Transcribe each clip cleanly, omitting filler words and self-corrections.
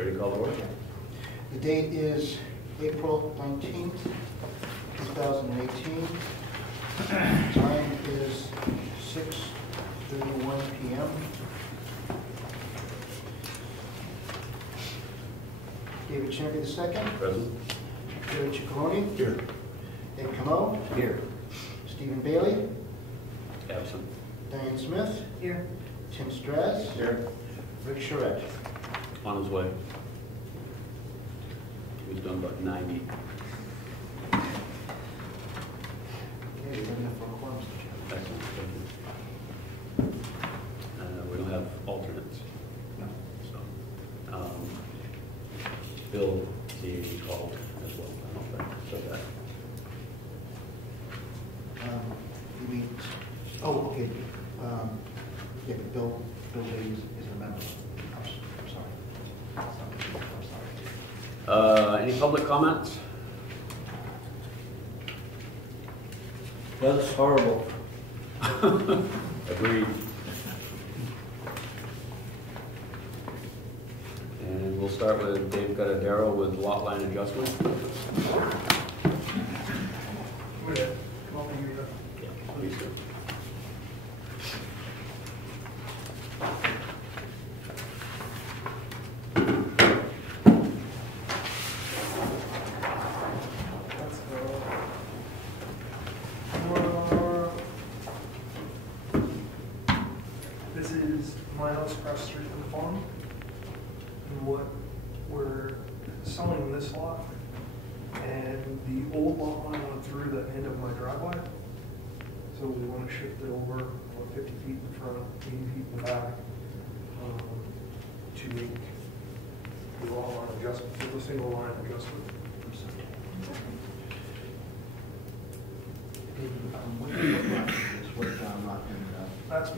Ready to call the order? The date is April 19th, 2018. Time is 6:31 p.m. David Champy II. Present. Geary Ciccarone. Here. Ed Comeau. Here. Stephen Bailey. Absent. Dianne Smith. Here. Tim Straz. Here. Rick Charette. On his way. He's done about 90. Okay, we're going to for a quorum, Mr. Chairman. Excellent. Thank you. We don't have alternates. No. So, Bill C. called as well. I don't know if I said that. You mean, oh, okay. Yeah, but Bill Bailey is a member. I'm sorry. Any public comments? That's horrible. Agreed. And we'll start with Dave Guttadero with lot line adjustment. Yeah, please do. This is my house across the street from the farm. And what we're selling this lot, and the old lot line went through the end of my driveway. So we want to shift it over about 50 feet in front, 80 feet in the back, to make the lot line adjustment, so the single line adjustment. That's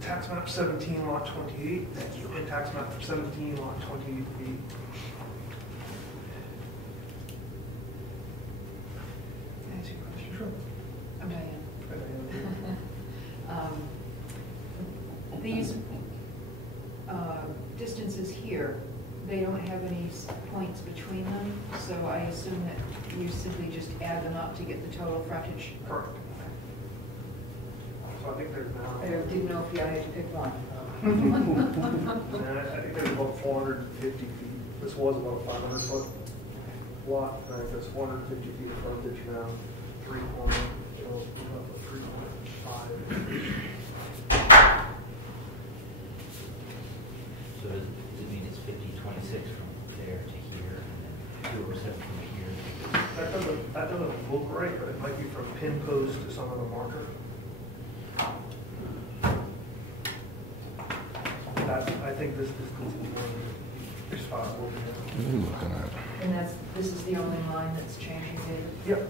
tax map 17, lot 28. Thank you. And tax map 17, lot 28B. Nancy, question? Sure. I'm Diane. These distances here, they don't have any points between them, so I assume that you simply just add them up to get the total frontage. Correct. So I think there's now. I didn't know if you had to pick one. And I think there's about 450 feet. This was about a 500-foot lot. I think there's 450 feet of frontage now. 3.5. So does it mean it's 50-26 from there to here, and then 207 from here? That doesn't look right, but it might be from pin post to some of the marker. I think this distance is one responsible. And this is the only line that's changing, David? Yep.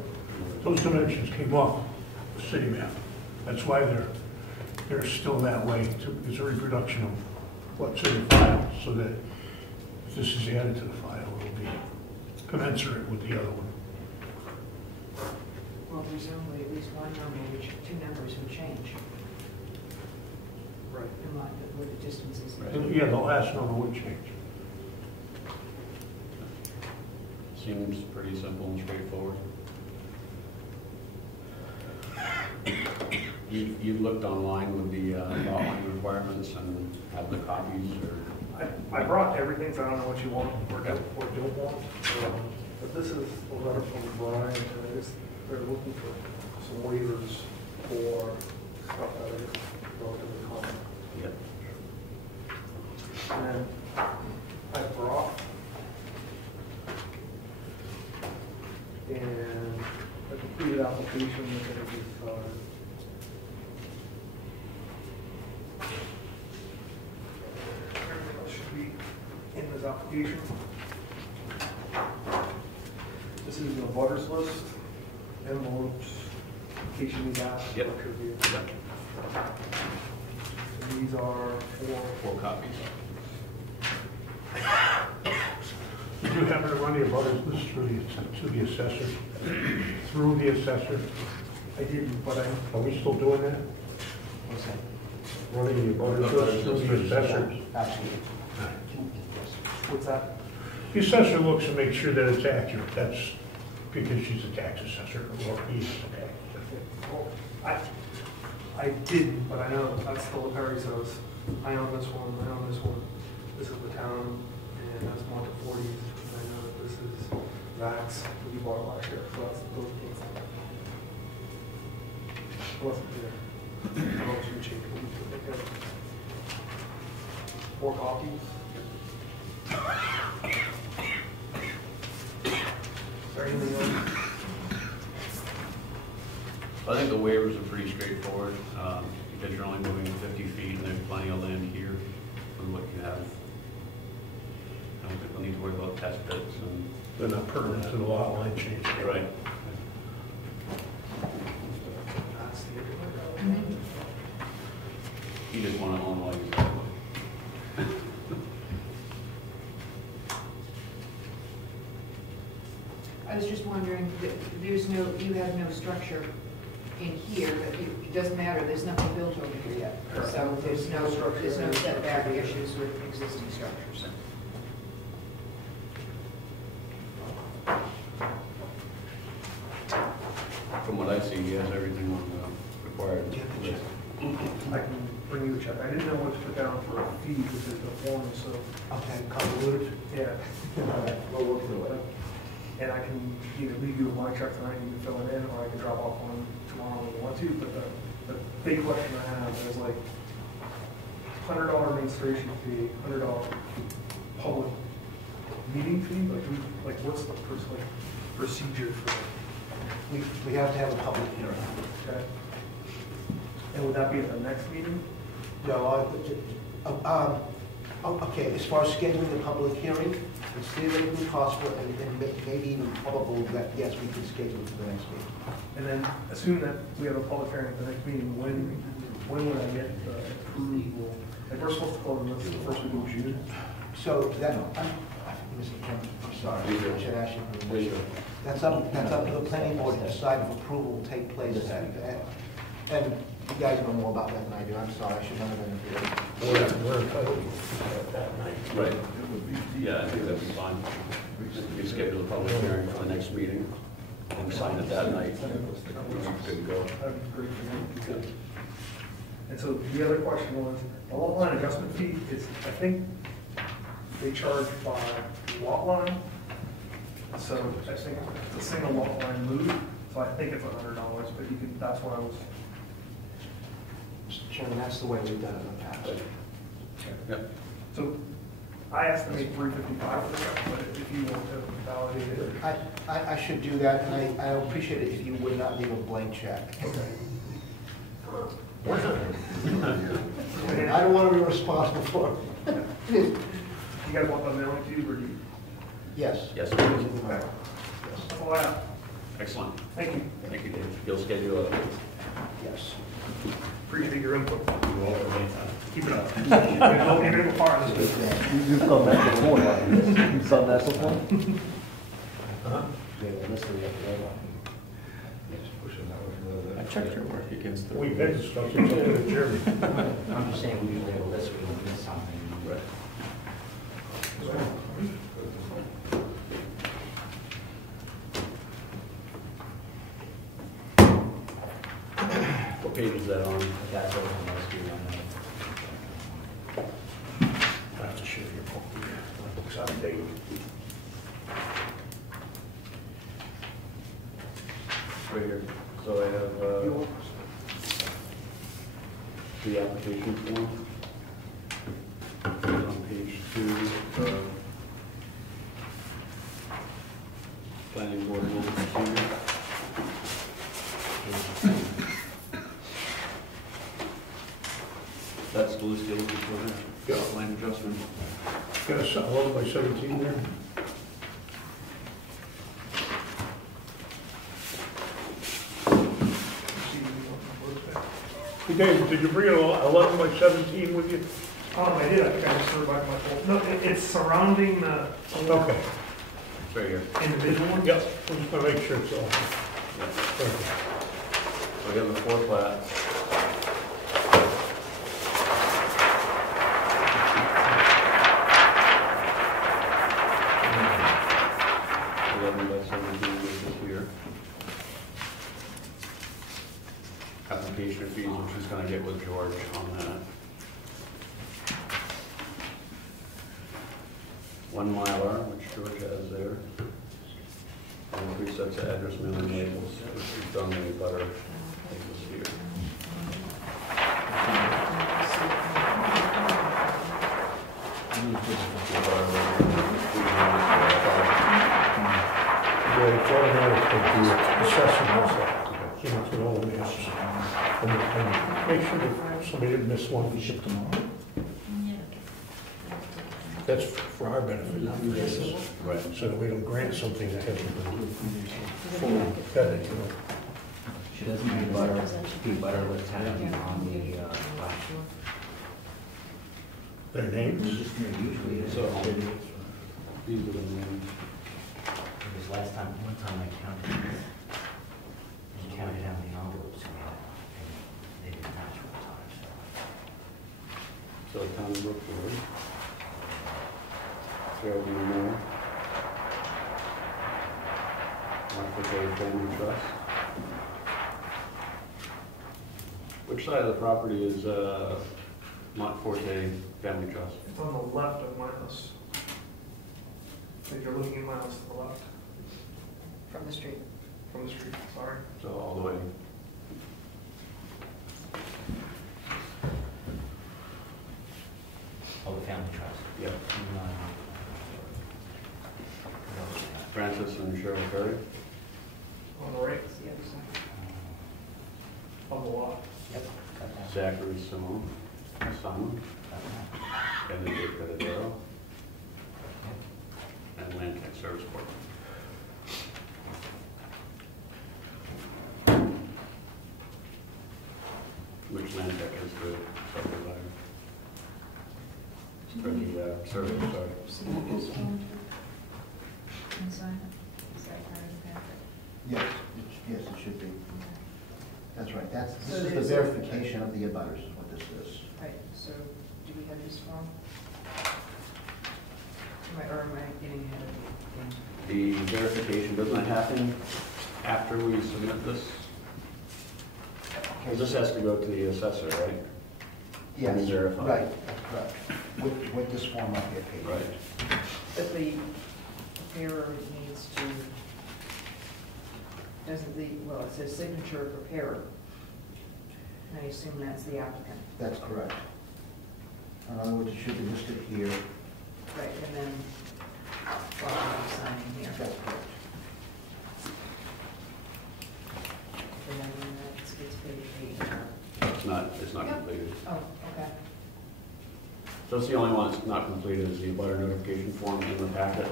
Those dimensions came off the city map. That's why they're still that way. It's a reproduction of what's in the file, so that if this is added to the file, it'll be commensurate with the other one. Well, presumably at least one number, two numbers would change. Right. In line with the distances. Yeah, the last number would change. Seems pretty simple and straightforward. You've looked online with the lot line requirements and have the copies, or? I brought everything, so I don't know what you want or don't want. But this is a letter from Brian, and they're looking for some waivers for stuff that is relatively common. Yep. And then I brought and a completed application that is everything else should be in this application. This is the butters list, envelopes, in case you need that. Yep. Yep. And these are Four copies. Did you happen to run the abutters list to the assessor? Through the assessor? I didn't, but Are we still doing that? What's that? Running the abutters list through the assessors? Absolutely. what's that? The assessor looks to make sure that it's accurate. That's because she's a tax assessor, or he is a tax assessor. Well, I didn't, but I know that's still a Perry's house. I own this one, I own this one. This is the town, and that's Market 40s. And I know that this is Zach's, that he bought last year, so that's those things. I wasn't there. I don't know, cheap. More copies. Is there anything else? I think the waivers are pretty straightforward, because you're only moving 50 feet and there's plenty of land here from what you have. I don't think we'll need to worry about test pits and. They're not pertinent to the lot line change. Right. That's the end of it. You just want to own all your driveway. I was just wondering, there's no, you have no structure in here, but it doesn't matter, there's nothing built over here yet. So there's no setback issues with existing structures. From what I see, he has everything on the required list. I can bring you a check. I didn't know what to put down for a fee, which is the form, so, Okay, convoluted. yeah. We'll work through it. And I can either leave you with my check tonight and you can fill it in, or I can drop off one tomorrow when you want to. But the big question I have is like $100 administration fee, $100 public meeting fee. Like what's the procedure for that? We have to have a public hearing. Okay. And would that be at the next meeting? No, okay, as far as scheduling the public hearing, it's theoretically possible and maybe even probable that, yes, we could schedule it for the next meeting. And then assume that we have a public hearing at the next meeting, when would I get the approval? Like, we're supposed to close this the first week of June. So that, Mr. Chairman, I'm sorry, I should ask you for permission. That's up to the planning board to decide if approval will take place then. And you guys know more about that than I do. I'm sorry, I should not have interfered. We're entitled to that night. Right. Yeah, I think that'd be fine. We schedule a public hearing for the next meeting and sign it that night. We're good to go. That'd be great for me. And so the other question was, the lot line adjustment fee is, I think they charge by lot line. So I think it's a single lot line move, so I think it's $100, but you can, that's what I was. Mr. Chairman, that's the way we've done it in the past. Yep. So I estimate $355 for that, but if you want to validate it. I should do that, and I appreciate it if you would not leave a blank check. Okay. I don't want to be responsible for it. You guys want the mailing to you, or do you? Yes. Yes. That's all I have. Excellent. Thank you. Thank you, Dave. You'll schedule it. Yes. Appreciate your input. You're welcome anytime. Keep it up. Don't get it far. You've done that before, right? You've done that before? I checked your work against the. We've been discussing something with Jeremy. I'm just saying, we usually have a list, we don't miss something. Right. What page is that on? That's what I'm asking on I have to share your book. My book's out of date. Right here. So I have the application form. On page 2, planning board rules of procedure. That's the list you're looking for there. Yeah. Line adjustment. Got a 11 by 17 there? Hey, Dave, did you bring an 11 by 17 with you? I did, I think I just threw it back in my folder. No, it's surrounding the Okay. It's right here. individual one. Yep, we're just gonna make sure it's all. Yeah. Perfect. So we have the 4 plats. just gonna get with George on that. 1 Mylar, which George has there. And 3 sets of address mailing labels, which we've done the butter labels here. Yeah, it's automatic, but the assessor does that. You know, through all the maps. And make sure that somebody didn't miss one, we ship them all. That's for our benefit, not for theirs. Right. So that we don't grant something that hasn't been fully vetted, you know. She doesn't do butter with tagging on the, Their names? usually is. So, these are the names. Because last time, one time I counted how many envelopes we had, and they didn't match one time, so. So Town of Brookfield. Geraldine Moore. Martha K. Family Trust. Which side of the property is Montforte Family Trust? It's on the left of my house. If you're looking at my house to the left, From the street. from the street, sorry. So all the way. Oh, the family trust. Yep. No. Francis and Cheryl Ferry. On the right, It's the other side. on the lot. Yep, got that. Zachary Simone. Simon. Got that. And the Dave Pedadero. And Land Tech Service Corp. Which Land Tech is the subdivider? Or the service, sorry. So you just want to sign it? Is that part of the packet? Yes, yes, it should be. That's right, this So is the there's- verification of the abutters, is what this is. Right, so do we have this form? Or am I getting ahead of The verification, doesn't that happen after we submit this? Because this has to go to the assessor, right? Yes, And verify. right, that's correct. With this form up here, Pete. Right. But the preparer needs to, doesn't the, well, it says signature of preparer. And I assume that's the applicant. That's correct. In other words, it should be listed here. Right, and then, well, I'm signing here. That's correct. And then it's page 8. It's not Yep. completed. Oh, okay. So it's the only one that's not completed is the abutter notification form in the packet.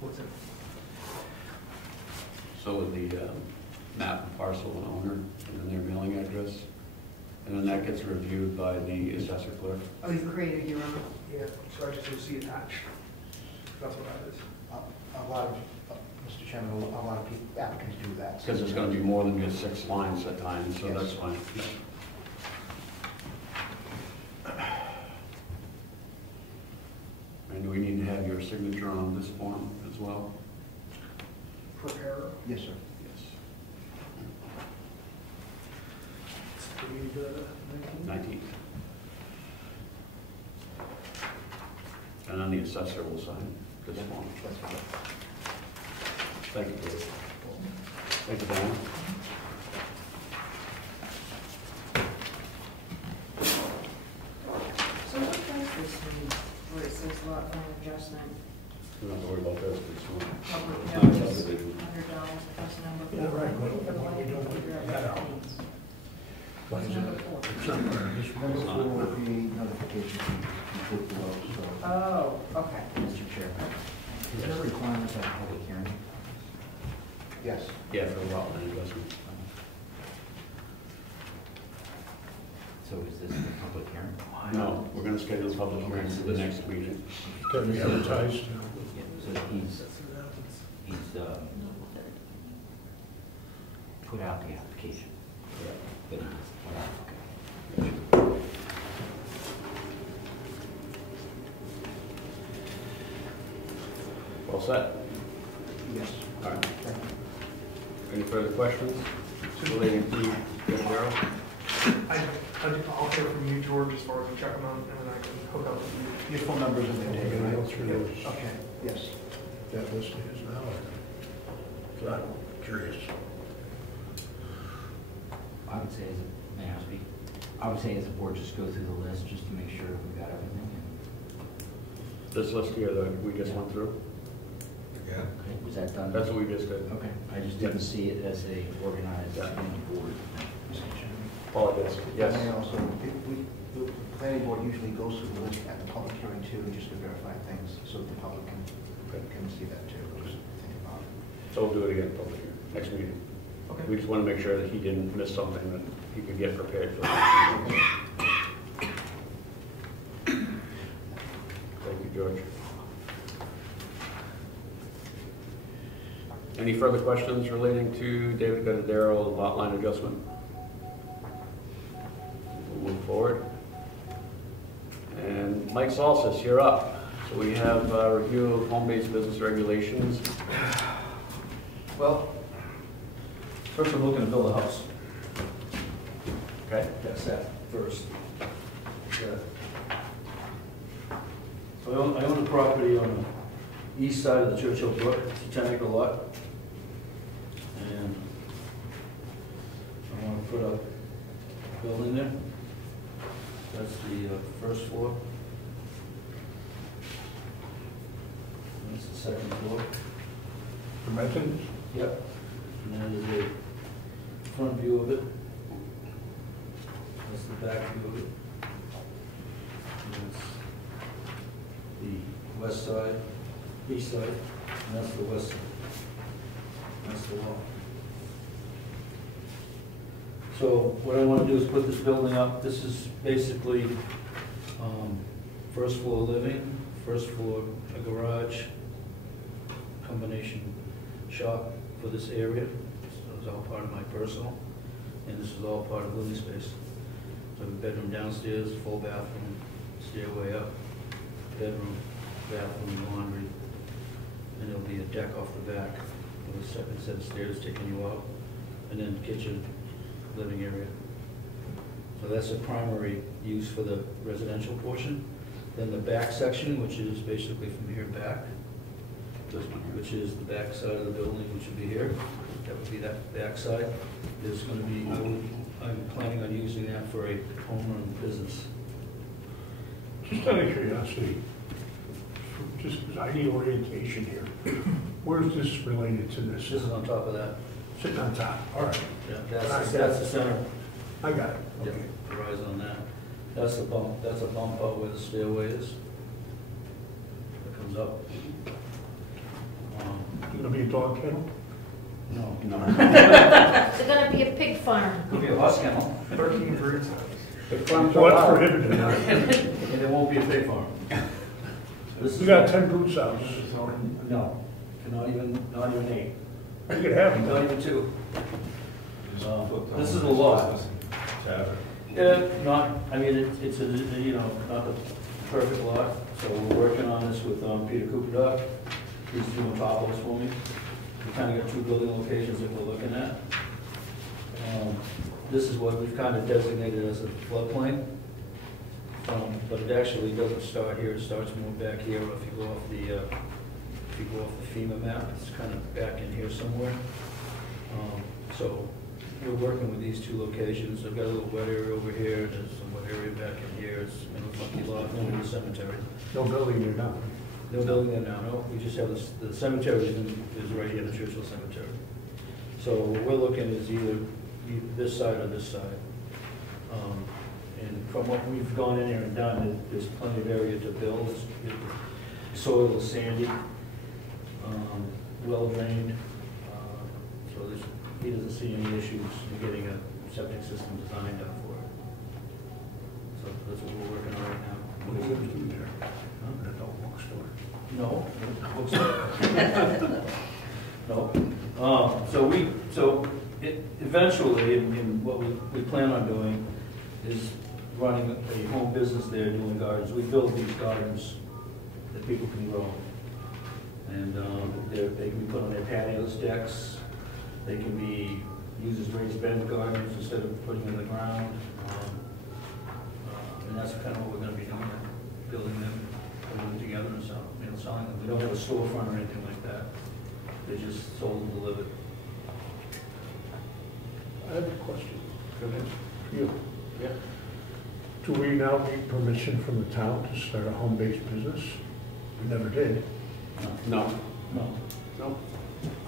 What's it? So with the map and parcel and owner, and then their mailing address. And then that gets reviewed by the assessor clerk. Oh, you created your own? Yeah, so I just don't see attached. That's what that is. A lot of, Mr. Chairman, a lot of people, applicants do that. Because it's gonna be more than just 6 lines at times, so Yes. that's fine. And do we need to have your signature on this form as well? Preparer. Yes, sir. Yes. Do we need the 19th. And then the assessor will sign this form. That's correct. Thank you, Dave. Thank you, Dianne. So what does this mean, where it says lot line adjustment, We don't have to worry about this, it's public not notice, subdivision. $100 plus number four? Yeah, right, but For the why we land, don't figure out let that what out? means. Why is Number it? four. It's not part of this one. Number 4 would be notification from below, so. Oh, okay. Mr. Chair, is there a requirement to have a public hearing? Yes. Yeah, for the lot line adjustment. So is this the public hearing? No, we're gonna schedule a public hearing for the next meeting. Can be advertised. Yeah, so he's put out the application. But he's, okay. All set? Yes. All right. Thank you. Any further questions relating to Darrell? I'll hear from you, George, as far as check them out, and then I can hook up with you. Your phone number's in there, David, We're gonna right? go through those, Okay, yes. that list is now. So I'm curious. I would say, may I speak? I would say as a board, just go through the list just to make sure we got everything. This list here that we just went through, Yeah. Okay, was that done? that's what we just did. Okay, I just didn't see it as a organized board. Apologize. Yes. And also, the planning board usually goes through the list at the public hearing too, just to verify things, so that the public can see that too, just think about it. So we'll do it again, public hearing, next meeting. Okay. We just want to make sure that he didn't miss something, that he could get prepared for. Thank you, George. Any further questions relating to David Goddardero lot line adjustment? We'll move forward. And Mike Salsis, you're up. So we have a review of home-based business regulations. Well, first I'm looking to build a house. Okay. That's that first. So I own a property on the east side of the Churchill Brook. It's a 10-acre lot. And I want to put a building there. That's the first floor. That's the second floor. Dimensions? Yep. And then there's a front view of it. That's the back view of it. And that's the west side, east side, and that's the west side. That's the wall. So what I want to do is put this building up. This is basically first floor living, first floor a garage, combination shop for this area. So it's all part of my personal, and this is all part of living space. So a bedroom downstairs, full bathroom, stairway up, bedroom, bathroom, laundry, and there'll be a deck off the back with a second set of stairs taking you out, and then kitchen, living area. So that's a primary use for the residential portion. Then the back section, which is basically from here back, This one here. which is the back side of the building, which would be here. That would be that back side. There's going to be, I'm planning on using that for a home run business. Just out of curiosity, just because I need orientation here, where's this related to this? This is on top of that. Sitting on top, all right. Yeah, that's the center. I got it, Yeah, okay. the rise on that. That's the bump, that's a bump out where the stairway is. That comes up. Gonna be a dog kennel? No. No. It's gonna be a pig farm. Could be a horse kennel. 13 birds. What's prohibited? And there won't be a pig farm. This is We got 10 broods house. No, not even 8. You could have Not them. even 2. This is a lot. Yeah, I mean, it's a, you know, not the perfect lot, so we're working on this with Peter Cooper. He's doing topos for me. We kind of got 2 building locations that we're looking at. This is what we've kind of designated as a floodplain. But it actually doesn't start here, it starts more back here. If you go off the FEMA map, it's kind of back in here somewhere. So we're working with these 2 locations. I've got a little wet area over here, there's some wet area back in here, it's in a funky lot, no cemetery. No building there now. No building there now, no, we just have the cemetery is right here, the Churchill Cemetery. So what we're looking is either this side or this side. And from what we've gone in there and done, there's plenty of area to build. The soil is sandy, well drained, so he doesn't see any issues in getting a septic system designed up for it. So that's what we're working on right now. What are you gonna do there? An adult bookstore. No, no. So eventually, in what we plan on doing is running a home business there, doing gardens. We build these gardens that people can grow. And they can be put on their patios, decks, They can be used as raised bed gardens instead of putting them in the ground. And that's kind of what we're gonna be doing, building them, putting them together and selling them. We don't have a storefront or anything like that. They just sold and delivered. I have a question. Go ahead. For you. Yeah. Do we now need permission from the town to start a home-based business? We never did. No, No.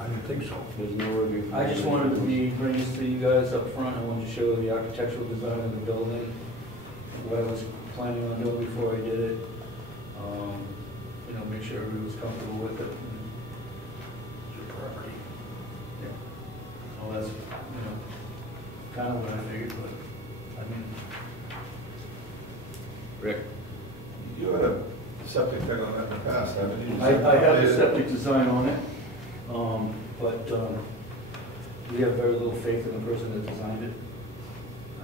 I didn't think so. there's no review. I just wanted to bring this to you guys up front. I wanted to show the architectural design of the building, what I was planning on doing before I did it. You know, make sure everybody was comfortable with it. It's your property. Yeah. Well, that's, you know, kind of what I figured, but, I mean, Rick? You had a septic tank on that in the past, haven't you? I have the septic design on it, but we have very little faith in the person that designed it.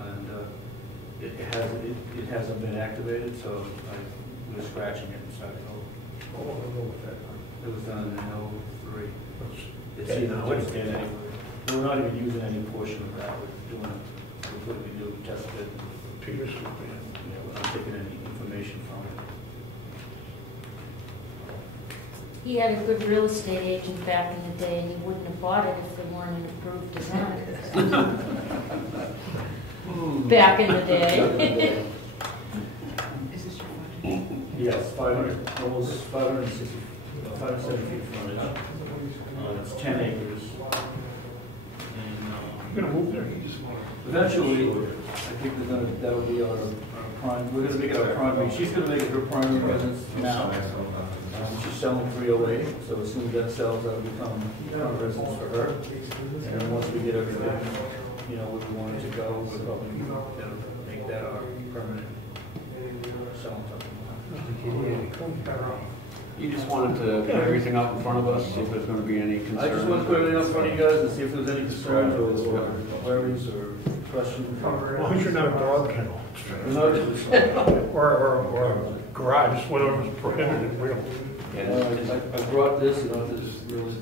And it hasn't been activated, so we're scratching it and starting over. Oh, I'll go with that. It was done in '03. It's dead either now, it's anyway. dead anyway. We're not even using any portion of that. We're doing a completely new test bit. Peter's good, man. Yeah, we're not taking any information from it. He had a good real estate agent back in the day, and he wouldn't have bought it if there weren't an approved design. Back in the day. Is this your budget? Yes, 500, almost 560, 570 feet of frontage. It's 10 acres. And You're gonna move there? eventually, I think that'll be our prime, we're gonna make it our primary, she's gonna make it her primary residence now. She's selling 308, so as soon as that sells, that'll become a residence for her. And then once we get everything, you know, where we want it to go, we'll probably make that our permanent selling something. You just wanted to put everything out in front of us, see if there's gonna be any concerns? I just want to put everything in front of you guys and see if there's any concerns or worries or questions. As long as you're not a dog kennel. No, Or a garage, whatever's prohibited, we don't. I brought this, you know, this really,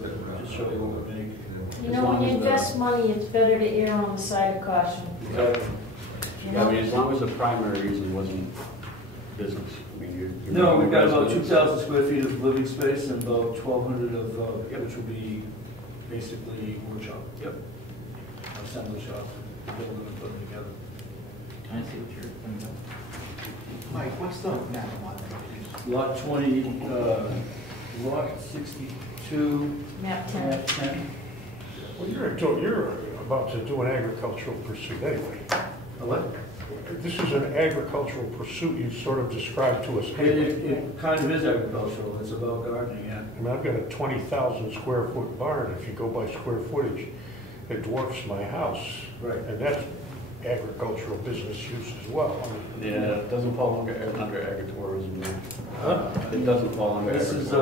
just show you what we make. You know, when you invest money, it's better to err on the side of caution. Exactly. You Yeah, I mean, know? as long as the primary reason wasn't business. I mean, you're No, we've got about residents. 2,000 square feet of living space and about 1,200 of, which will be basically workshop. Yep. Assembly shop, build them and put them together. Can I see what you're thinking about? Mike, what's the map on there, please? Lot 20, lot 62, Map 10. map 10. Well, you're about to do an agricultural pursuit anyway. A what? This is an agricultural pursuit you sort of described to us. It kind of is agricultural, it's about gardening, yeah. I mean, I've got a 20,000 square foot barn. If you go by square footage, it dwarfs my house. Right. And that's agricultural business use as well. I mean, Yeah, it doesn't fall under agritourism. No. Huh? It doesn't fall under This is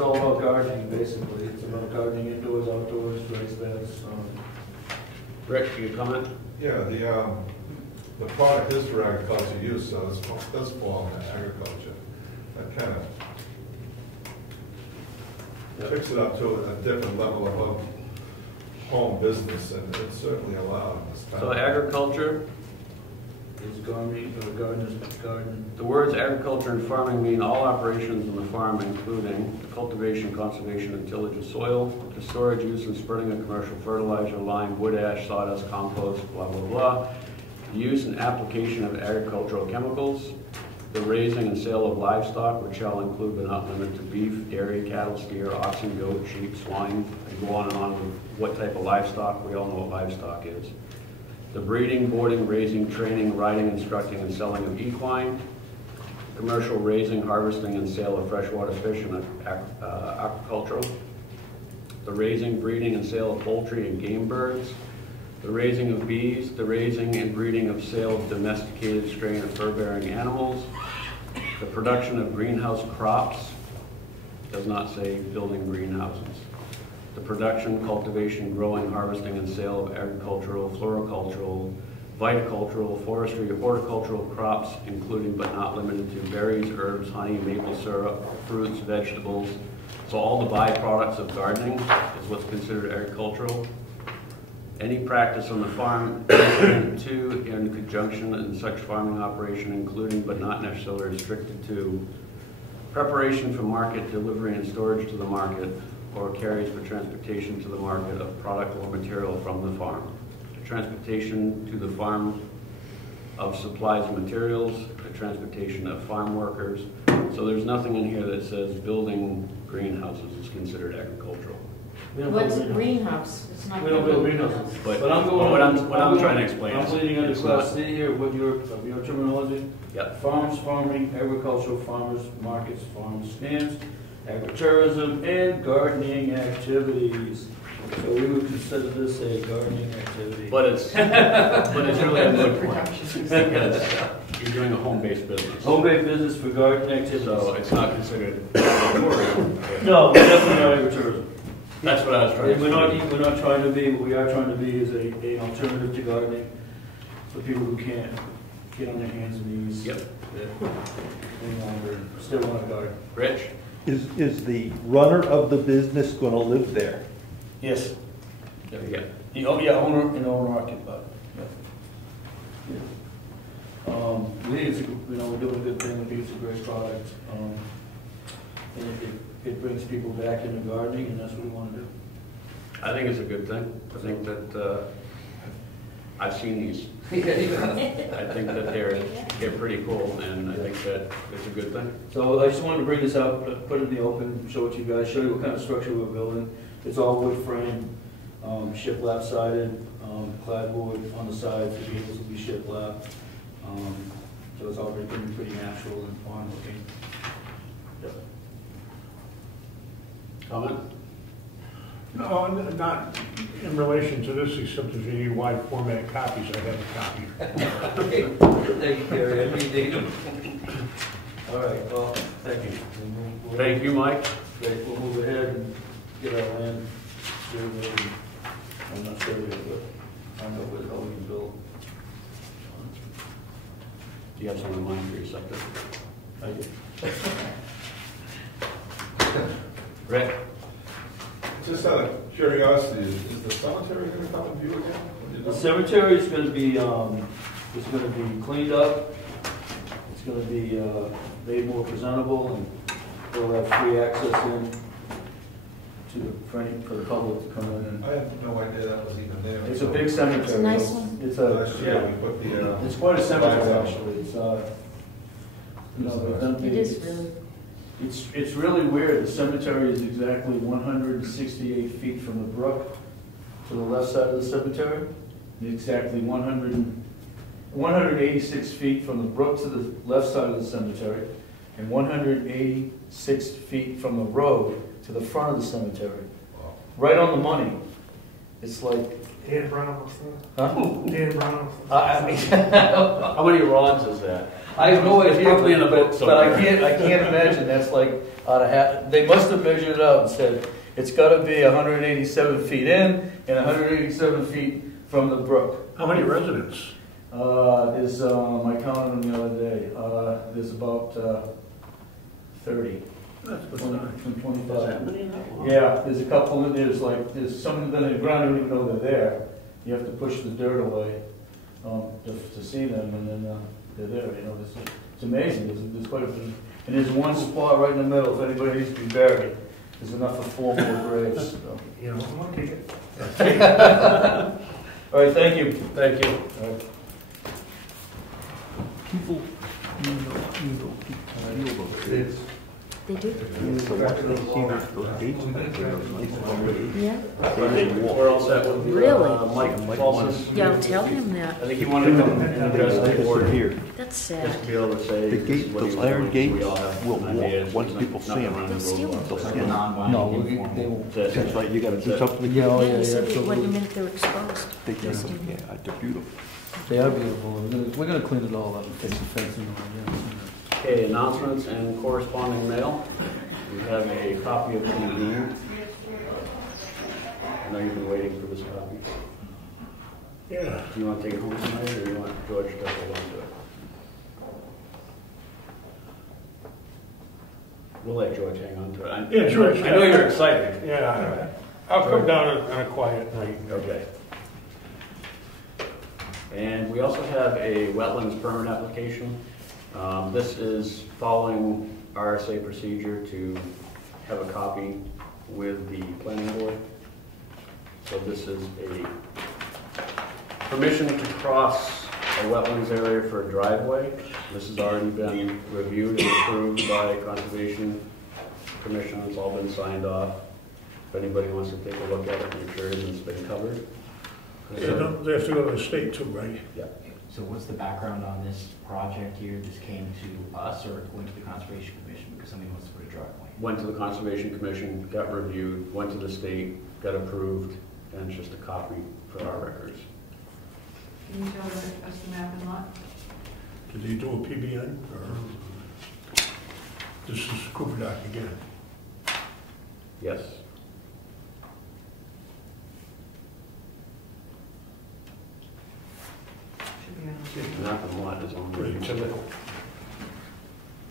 all about gardening, basically. It's about gardening indoors, outdoors, raised beds. Rick, you comment? Yeah, the product is for agriculture use, so it does fall into agriculture. That kind of picks it up to a different level above home business, and it's certainly allowed in this town. So agriculture, Is gardening, or gardeners, garden. the words agriculture and farming mean all operations on the farm, including the cultivation, conservation, and tillage of soil, the storage, use, and spreading of commercial fertilizer, lime, wood ash, sawdust, compost, blah, blah, blah, the use and application of agricultural chemicals, the raising and sale of livestock, which shall include but not limited to beef, dairy, cattle, steer, oxen, goat, sheep, swine. I go on and on with what type of livestock. We all know what livestock is. The breeding, boarding, raising, training, riding, instructing, and selling of equine, commercial raising, harvesting, and sale of freshwater fish and aquacultural, the raising, breeding, and sale of poultry and game birds, the raising of bees, the raising and breeding of sale of domesticated strain of fur-bearing animals, the production of greenhouse crops, does not say building greenhouses, the production, cultivation, growing, harvesting, and sale of agricultural, floricultural, viticultural, forestry, horticultural crops, including but not limited to berries, herbs, honey, maple syrup, fruits, vegetables. So all the byproducts of gardening is what's considered agricultural. Any practice on the farm incident to in conjunction in such farming operation, including but not necessarily restricted to preparation for market, delivery and storage to the market, or carries for transportation to the market of product or material from the farm. Transportation to the farm of supplies and materials, the transportation of farm workers. So there's nothing in here that says building greenhouses is considered agricultural. What's a greenhouse? It's not. We don't build greenhouses. But I'm going. what I'm trying to explain I'm is leading under it's class not- C here, what your terminology? Yep. Farms, farming, agricultural, farmers, markets, farm stands, agritourism, and gardening activities. So we would consider this a gardening activity. But it's really a good point, because you're doing a home-based business. Home-based business for gardening activities. So it's not considered tourism. No, we're definitely not agritourism. That's what I was trying to say. We're not trying to be, what we are trying to be is an alternative to gardening for people who can't get on their hands and knees. Yep. Any longer, still want to garden. Rich? Is the runner of the business going to live there? Yes. Yeah. Owner and owner occupied. Yeah. We think it's, we're doing a good thing. We think it's a great product. And it brings people back into gardening, and that's what we want to do. I think it's a good thing. I think that I've seen these. I think that they're pretty cool, and I think that it's a good thing. So I just wanted to bring this out, put it in the open, show it to you guys, show you what kind of structure we're building. It's all wood frame, shiplap sided, clad wood on the sides. The gables will be shiplap. So it's all going to be pretty natural and farm looking. Yep. Comment? No, not in relation to this, except if you need wide format copies, I have a copy. Thank you, Gary. I need them. All right, well, thank you. Thank you, Mike. Great, we'll move ahead and get our land surveyed. I'm not sure yet, but find out what how we can build. Do you have something in mind for your sector? I do. Rick? Just out of curiosity, is the cemetery going to come in view again? The cemetery is going to be, cleaned up. It's going to be made more presentable, and we'll have free access in for the public to come in. And I had no idea that was even there. it's a big cemetery. It's a nice one. It's Last a year, we put the, it's quite a cemetery flags out. actually. It's they've done It is it's- really. It's really weird. The cemetery is exactly 168 feet from the brook to the left side of the cemetery. And exactly 186 feet from the brook to the left side of the cemetery, and 186 feet from the road to the front of the cemetery. Right on the money. It's like, Dan Brown was there. huh? Dan Brown. I mean, How many rods is that? I have no It's idea, probably in a book but I somewhere. can't imagine that's like out of half. They must have measured it out and said it's got to be 187 feet in and 187 feet from the brook. How many residents? There's I counted them the other day. There's about 30. That's good 20, size. from 25. Is that many now? Wow. Yeah, there's a couple. There's some that in the ground you don't even know they're there. You have to push the dirt away to see them, and then they're there. You know, it's amazing. There's quite a few, and there's one spot right in the middle. If anybody needs to be buried, there's enough for 4 more graves. So. You know, I'll take it. All right, thank you. Thank you. All right. People, They do? so once they see those gates back there, those nice long gates, Yeah. they just walk. We're all set with Really? Mike Paulson. Yeah, tell him I that. think he wanted to come and address the board Here, That's just sad. to be able to say. the this is gate, what he those was iron doing. We gates all have will ideas. walk, once There's people nothing see them, running They'll the steal road. they'll It's skin them. No, they won't. That's right, you gotta do something. Yeah, Yeah, you said that when the minute they're exposed. They just, yeah, they're beautiful. They are beautiful. We're gonna clean it all up and fix the fencing. Okay, announcements and corresponding mail. We have a copy of the deed. I know you've been waiting for this copy. yeah. Do you want to take it home tonight, or do you want George to hold on to it? We'll let George hang on to it. Yeah, George. I know you're excited. Yeah, I'll come down on a quiet night. Okay. And we also have a wetlands permit application. This is following RSA procedure to have a copy with the planning board. So this is a permission to cross a wetlands area for a driveway. This has already been reviewed and approved by Conservation Commission. It's all been signed off. If anybody wants to take a look at it, make sure it's been covered. They have to go to the state too, right? Yeah. So what's the background on this project here? This came to us or went to the Conservation Commission because somebody wants to put a driveway? Went to the Conservation Commission, got reviewed, went to the state, got approved, and it's just a copy for our records. Can you tell us the map and lot? Did he do a PBN or? This is Cooper Dock again. Yes. Should be on the Map and lot is on the Pretty typical.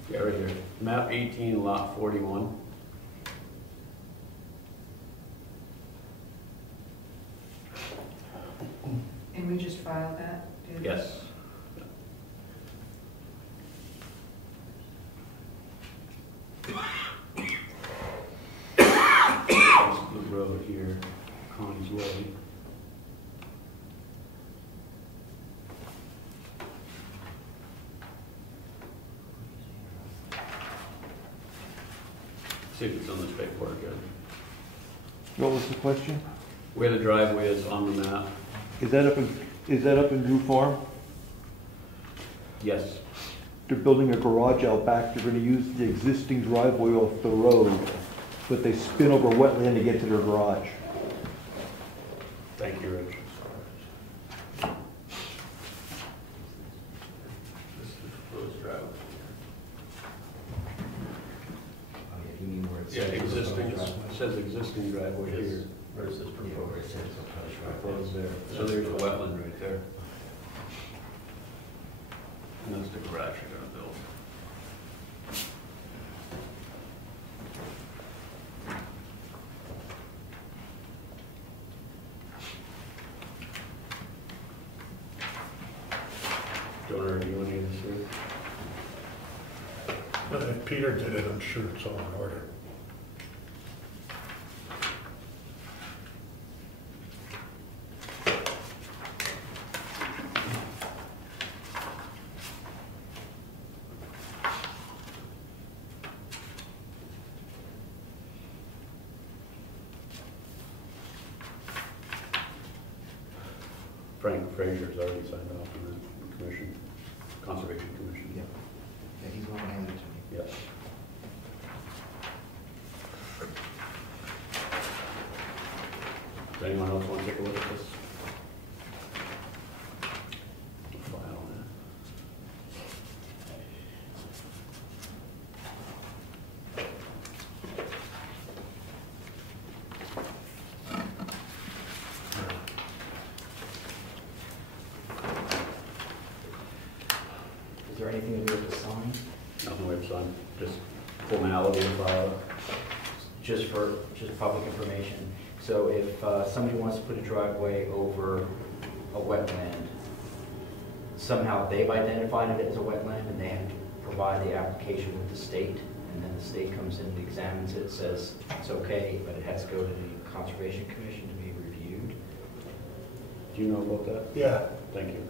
Yeah, right here. Map 18, lot 41. And we just filed that? did we? Yes. This is the road here, Connie's Way. See if it's on this paperwork yet. What was the question? Where the driveway is on the map. Is that up in Drew Farm? Yes. They're building a garage out back. They're gonna use the existing driveway off the road, but they spin over wetland to get to their garage. Thank you, Rich. This is the proposed driveway. Oh, yeah, you mean where it Yeah, says existing, proposed it driveway? says existing driveway here. Versus proposed, where it says proposed driveway. Proposed there. So there's a wetland right there. And that's the garage you're gonna build. Do you want to review any of this here? If Peter did it, I'm sure it's all in order. Frank Fraser's already signed off on the commission, Conservation Commission. Yeah. Yeah, he's going to hand it to me. Yes. Does anyone else want to take a look at this? File that. Is there anything that we have to sign? Nothing we have signed, just formality of file. Just public information. So if somebody wants to put a driveway over a wetland, somehow they've identified it as a wetland and they have to provide the application with the state, and then the state comes in and examines it, says it's okay, but it has to go to the Conservation Commission to be reviewed. Do you know about that? Yeah. Thank you.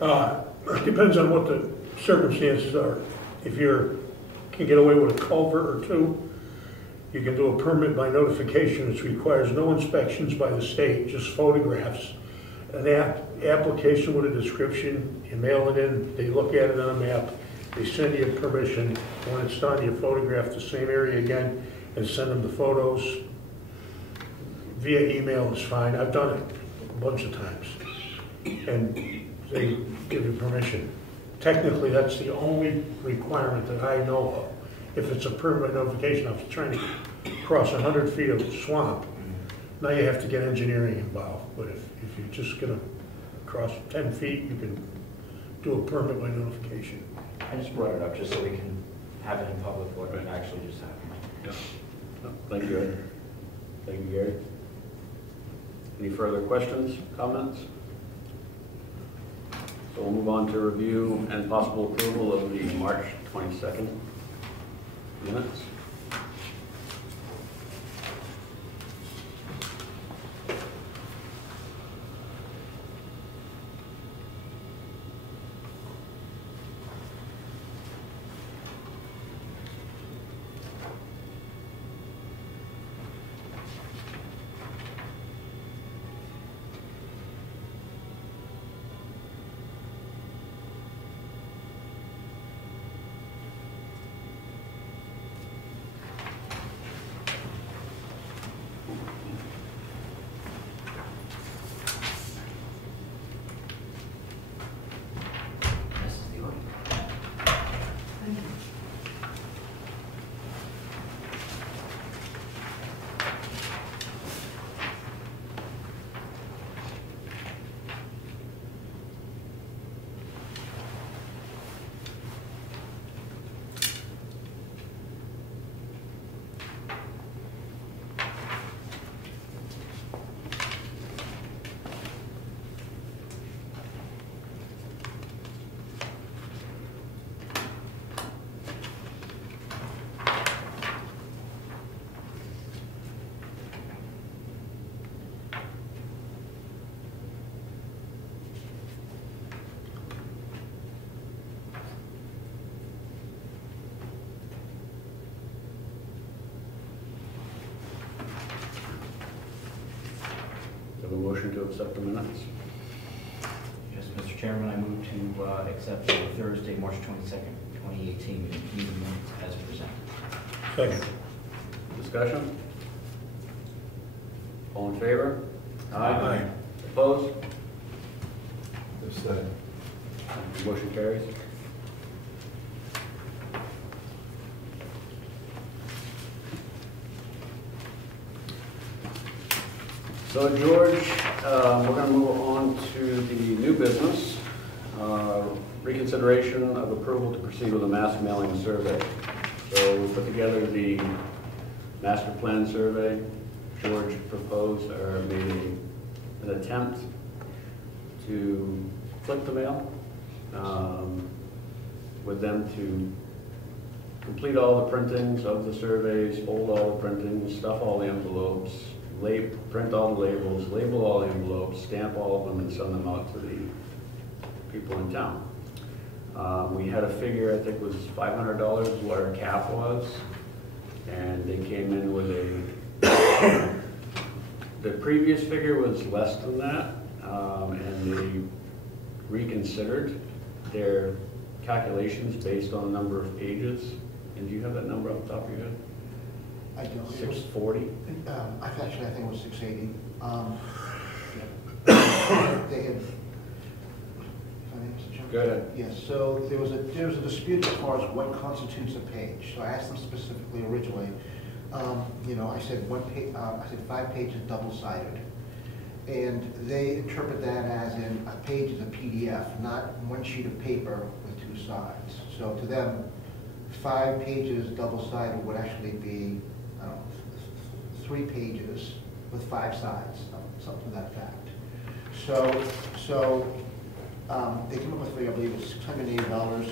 Go ahead. It depends on what the circumstances are. If you can get away with a culvert or two, you can do a permit by notification, which requires no inspections by the state, just photographs. An application with a description, you mail it in, they look at it on a map, they send you permission. When it's done, you photograph the same area again and send them the photos. Via email is fine. I've done it a bunch of times. And they give you permission. Technically, that's the only requirement that I know of. If it's a permit notification, if you're trying to cross 100 feet of swamp, now you have to get engineering involved. But if you're just gonna cross 10 feet, you can do a permit by notification. I just brought it up just so we can have it in public what actually just happened. Yeah. Thank you, Ed. Thank you, Gary. Any further questions, comments? So we'll move on to review and possible approval of the March 22nd minutes. This is the order. Thank you. Do you have a motion to accept the minutes? Yes, Mr. Chairman, I move to accept the Thursday, March 22nd, 2018 meeting minutes as presented. Second. Discussion? All in favor? Aye. Opposed? Abstain. Motion carries. So George, we're going to move on to the new business, reconsideration of approval to proceed with a mass mailing survey. So we put together the master plan survey. George proposed or made an attempt to flip the mail with them to complete all the printings of the surveys, fold all the printings, stuff all the envelopes, print all the labels, label all the envelopes, stamp all of them, and send them out to the people in town. We had a figure, I think it was $500 what our cap was, and they came in with the previous figure was less than that, and they reconsidered their calculations based on the number of pages. And do you have that number off the top of your head? I don't. It was- 640? I think it was 680. They had, if I may, Mr. Chairman? Go ahead. Yes, so there was a dispute as far as what constitutes a page. So I asked them specifically originally, I said I said 5 pages double-sided. And they interpret that as in a page is a PDF, not one sheet of paper with 2 sides. So to them, 5 pages double-sided would actually be, 3 pages with 5 sides, something to that fact. So they came up with, I believe, it was $680.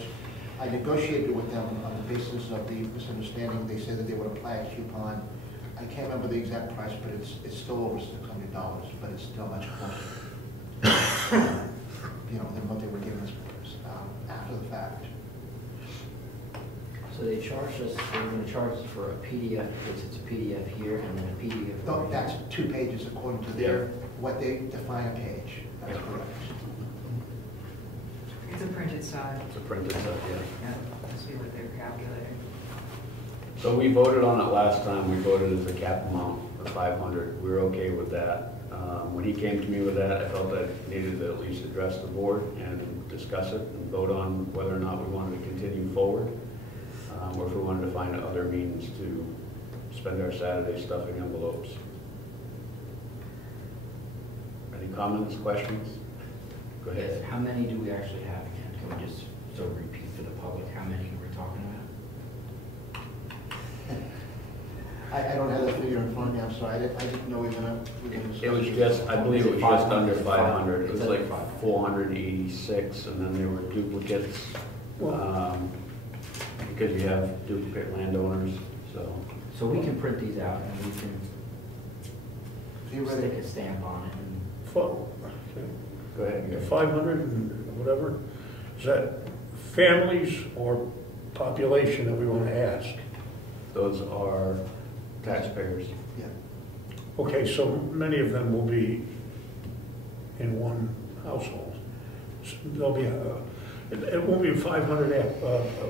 I negotiated with them on the basis of the misunderstanding. They said that they would apply a coupon. I can't remember the exact price, but it's still over $600, but it's still much closer, than what they were giving us after the fact. So they charged us, they were going to charge us for a PDF, because it's a PDF here, and then a PDF. No, that's 2 pages according to what they define a page. That's correct. It's a printed side. It's a printed set, yeah. Yeah, that's what they're calculating. So we voted on it last time. We voted as a cap amount of 500. We were okay with that. When he came to me with that, I felt I needed to at least address the board and discuss it and vote on whether or not we wanted to continue forward, or if we wanted to find other means to spend our Saturday stuffing envelopes. Any comments, questions? Go ahead. Yes, how many do we actually have again? Can we just repeat for the public how many we're talking about? I don't have that figure in front of me, I'm sorry, I didn't know we were gonna discuss It was this. just, I believe it was just under 500. It It's was under like 500. 486, and then there were duplicates, because you have duplicate landowners, so. So we can print these out and we can stick Theoretically, a stamp on it and Well, Go ahead. Gary. 500 and whatever, is that families or population that we want to ask? Those are taxpayers. yeah. Okay, so many of them will be in one household. There'll be, it won't be 500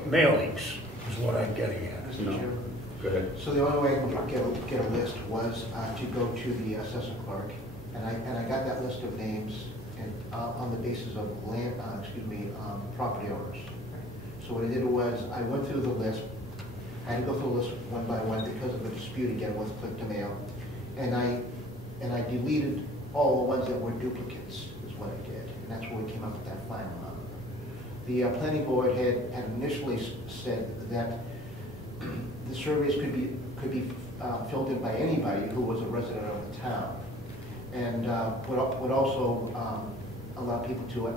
mailings, is what I'm getting at. Mr. No. Chairman. Go ahead. So the only way I could get a list was to go to the assessor clerk, and I got that list of names and on the basis of land, property owners. So what I did was, I went through the list, I had to go through the list one by one because of a dispute again with click to mail, and I deleted all the ones that were duplicates, is what I did, and that's where we came up with that final number. The planning board had initially said that the surveys could be filled in by anybody who was a resident of the town, and would also allow people to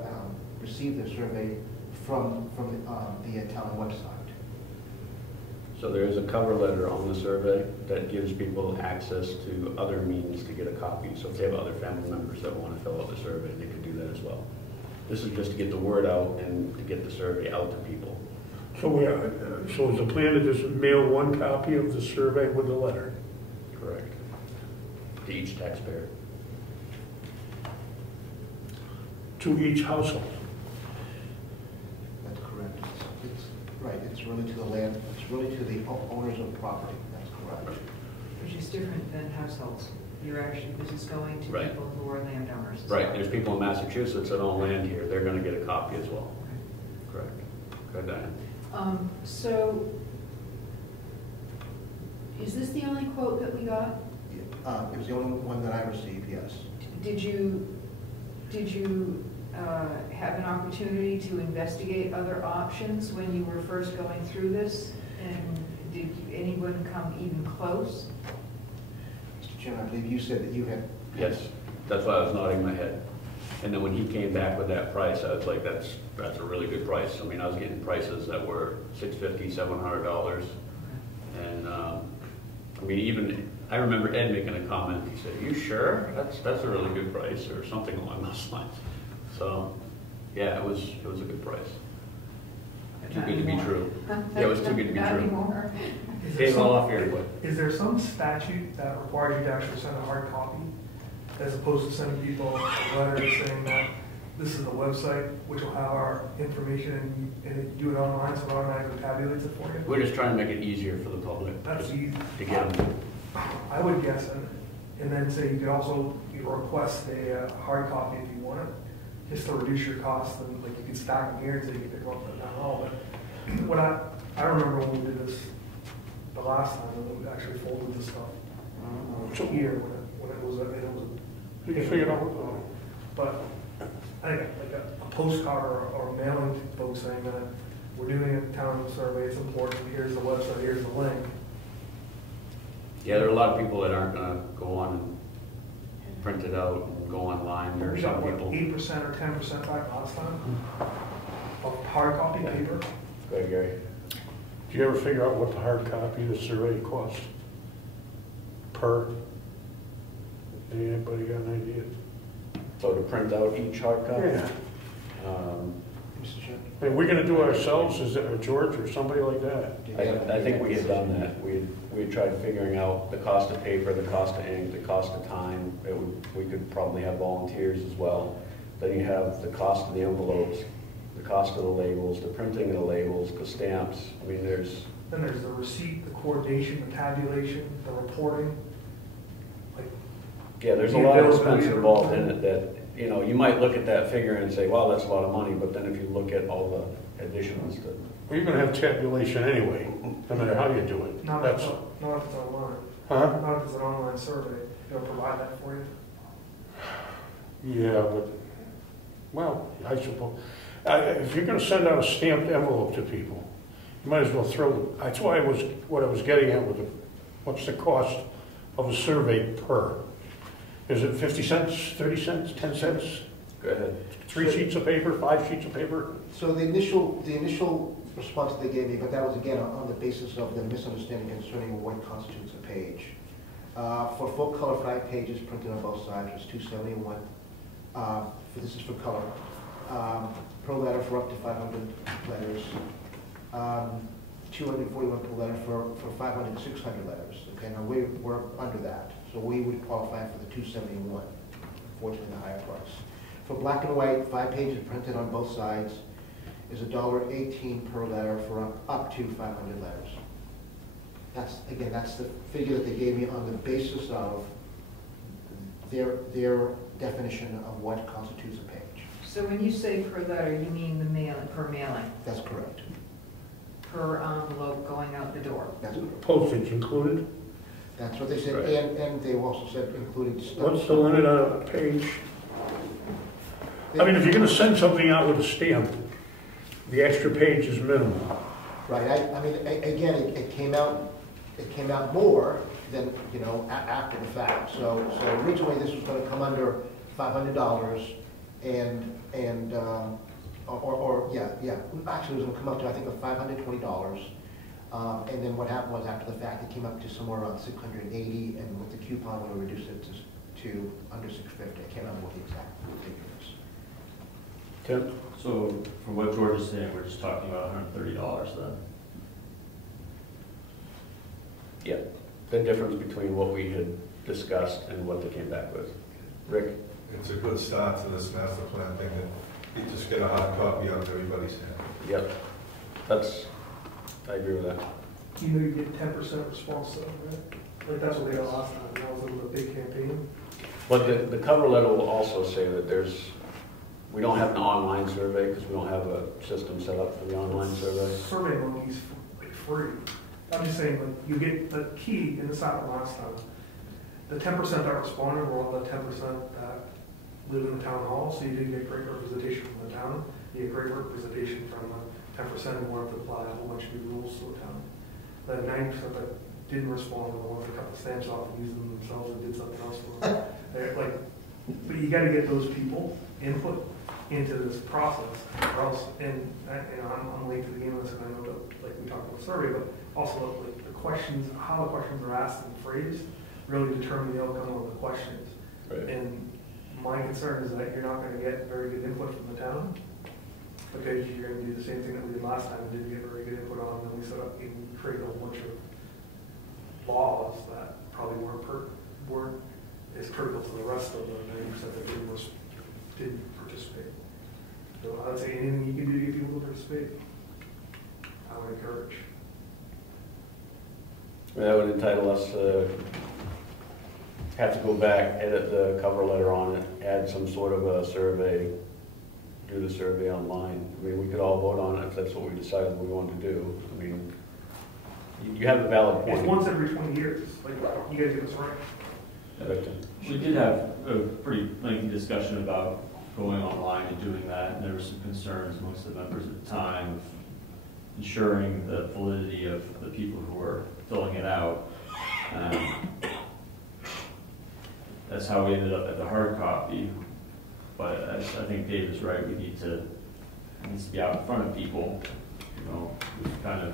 receive the survey from the town website. So there is a cover letter on the survey that gives people access to other means to get a copy. So if they have other family members that want to fill out the survey, they could do that as well. This is just to get the word out and to get the survey out to people. So so is the plan to just mail one copy of the survey with the letter? Correct. To each taxpayer. To each household? That's correct. It's right, it's really to the land, it's really to the owners of the property, that's correct. Which is different than households. You're actually, this is going to Right. people who are landowners. Right, there's people in Massachusetts that own land here, they're gonna get a copy as well. Correct. Go ahead, Diane. So, is this the only quote that we got? It was the only one that I received, yes. Did you have an opportunity to investigate other options when you were first going through this? And did anyone come even close? Mr. Chairman, I believe you said that you had. Yes, that's why I was nodding my head. And then when he came back with that price, I was like, that's a really good price. I mean, I was getting prices that were $650, $700. And, I mean, even, I remember Ed making a comment, he said, "You sure? That's a really good price," or something along those lines. So, yeah, it was a good price. Too good to be true. Yeah, it was too good to be Not true. anymore. Is there Came some- off here, but Is there some statute that requires you to actually send a hard copy, as opposed to sending people a letter saying that this is the website, which will have our information, and you do it online, so it automatically tabulates it for you? we're just trying to make it easier for the public That's easy. to get them. I would guess, and then say you could also request a hard copy if you want it, just to reduce your costs, and like you can stack them here so you can pick them up at town hall. But what I remember when we did this the last time, when we actually folded this stuff here when it was You can figure it out. But I think like a postcard or mailing to folks saying that we're doing a town survey, it's important, here's the website, here's the link. Yeah, there are a lot of people that aren't gonna go on and print it out and go online. There are We some got what, people. 8% or 10% back last time of hard copy paper. Go ahead, Gary. Do you ever figure out what the hard copy of the survey costs per? Anybody got an idea? So to print out each hard copy? Yeah. Mr. Chairman? I mean, we're gonna do it ourselves, is it, or George, or somebody like that? I think we had done that. We had tried figuring out the cost of paper, the cost of ink, the cost of time. We could probably have volunteers as well. Then you have the cost of the envelopes, the cost of the labels, the printing of the labels, the stamps. I mean, Then there's the receipt, the coordination, the tabulation, the reporting. Like, yeah, there's a The lot of availability expense of involved in reporting. it that, you know, you might look at that figure and say, wow, that's a lot of money, but then if you look at all the additions to. Well, you're gonna have tabulation anyway, no matter how you do it. not if That's, it's online. huh? Not if it's an online survey, they'll provide that for you. Yeah, but, well, I suppose, if you're gonna send out a stamped envelope to people, you might as well throw, that's why what I was getting at with what's the cost of a survey per? Is it 50 cents, 30 cents, 10 cents? Go ahead. 3 sheets of paper, 5 sheets of paper? So the initial response they gave me, but that was again on the basis of the misunderstanding concerning what constitutes a page. For full color 5 pages printed on both sides was $271. This is for color. Per letter for up to 500 letters. 241 per letter for 500 to 600 letters. Okay, now we're under that, so we would qualify for the 271. Unfortunately, the higher price. For black and white, 5 pages printed on both sides is $1.18 per letter for up to 500 letters. That's the figure that they gave me on the basis of their definition of what constitutes a page. So when you say per letter, you mean the per mailing, That's correct. per envelope going out the door? That's correct. Postage included? That's what they said, Right. and they also said including stuff. What's the limit on a page? I mean, if you're gonna send something out with a stamp, the extra page is minimal. Right, I mean, again, it came out more than, after the fact. So originally this was gonna come under $500 actually it was gonna come up to, I think, $520. And then what happened was after the fact, it came up to somewhere around $680, and with the coupon, we reduced it to under $650. I can't remember what the exact figure is. Tim? So from what George is saying, we're just talking about $130 then? Yeah, the difference between what we had discussed and what they came back with. Rick? It's a good start to this master plan thing, that you just get a hard copy out of everybody's hand. Yep. I agree with that. You get 10% response though, right? Like that's what they got last time, that was a big campaign. But the cover letter will also say that we don't have an online survey because we don't have a system set up for the online survey. Survey Monkey's like free. I'm just saying, like, you get the key, and this happened last time. The 10% that responded were all the 10% that live in the town hall, so you didn't get great representation from the town. You get great representation from the 10% who wanted to apply a whole bunch of new rules to the town. The 90% that didn't respond were the ones that cut the stamps off and used them themselves and did something else for them. But you got to get those people input into this process, or else. And I'm late to the game on this, and I know that, like, we talked about the survey, but also like the questions, how the questions are asked and phrased, really determine the outcome of the questions. Right. And my concern is that you're not going to get very good input from the town, because you're going to do the same thing that we did last time and didn't get very good input on, and then we set up and created a bunch of laws that probably weren't as critical to the rest of the 90% that didn't participate. So I would say anything you can do to get people to participate, I would encourage. That would entitle us to have to go back, edit the cover letter on it, add some sort of a survey, do the survey online. I mean, we could all vote on it if that's what we decided we wanted to do. I mean, you have a valid point. It's once every 20 years. Like, you guys get this right. We did have a pretty lengthy discussion about going online and doing that, and there were some concerns amongst the members at the time of ensuring the validity of the people who were filling it out. That's how we ended up at the hard copy. But I think Dave is right. It needs to be out in front of people. We've got a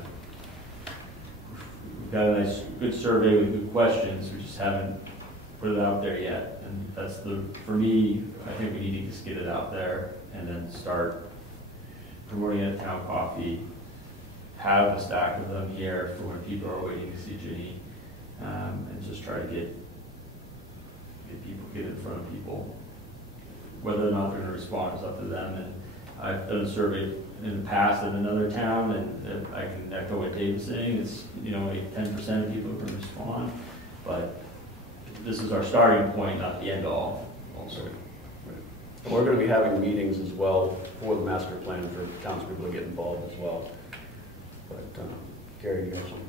nice, good survey with good questions. We just haven't put it out there yet. And that's for me, I think we need to just get it out there and then start promoting it at Town Coffee. Have a stack of them here for when people are waiting to see Ginny, and just try to get in front of people. Whether or not they're going to respond is up to them. And I've done a survey in the past in another town, and I can echo what Dave is saying. It's 10% of people are going to respond, but this is our starting point, not the end all. Also, We're going to be having meetings as well for the master plan for townspeople to get involved as well. But Gary, you have something?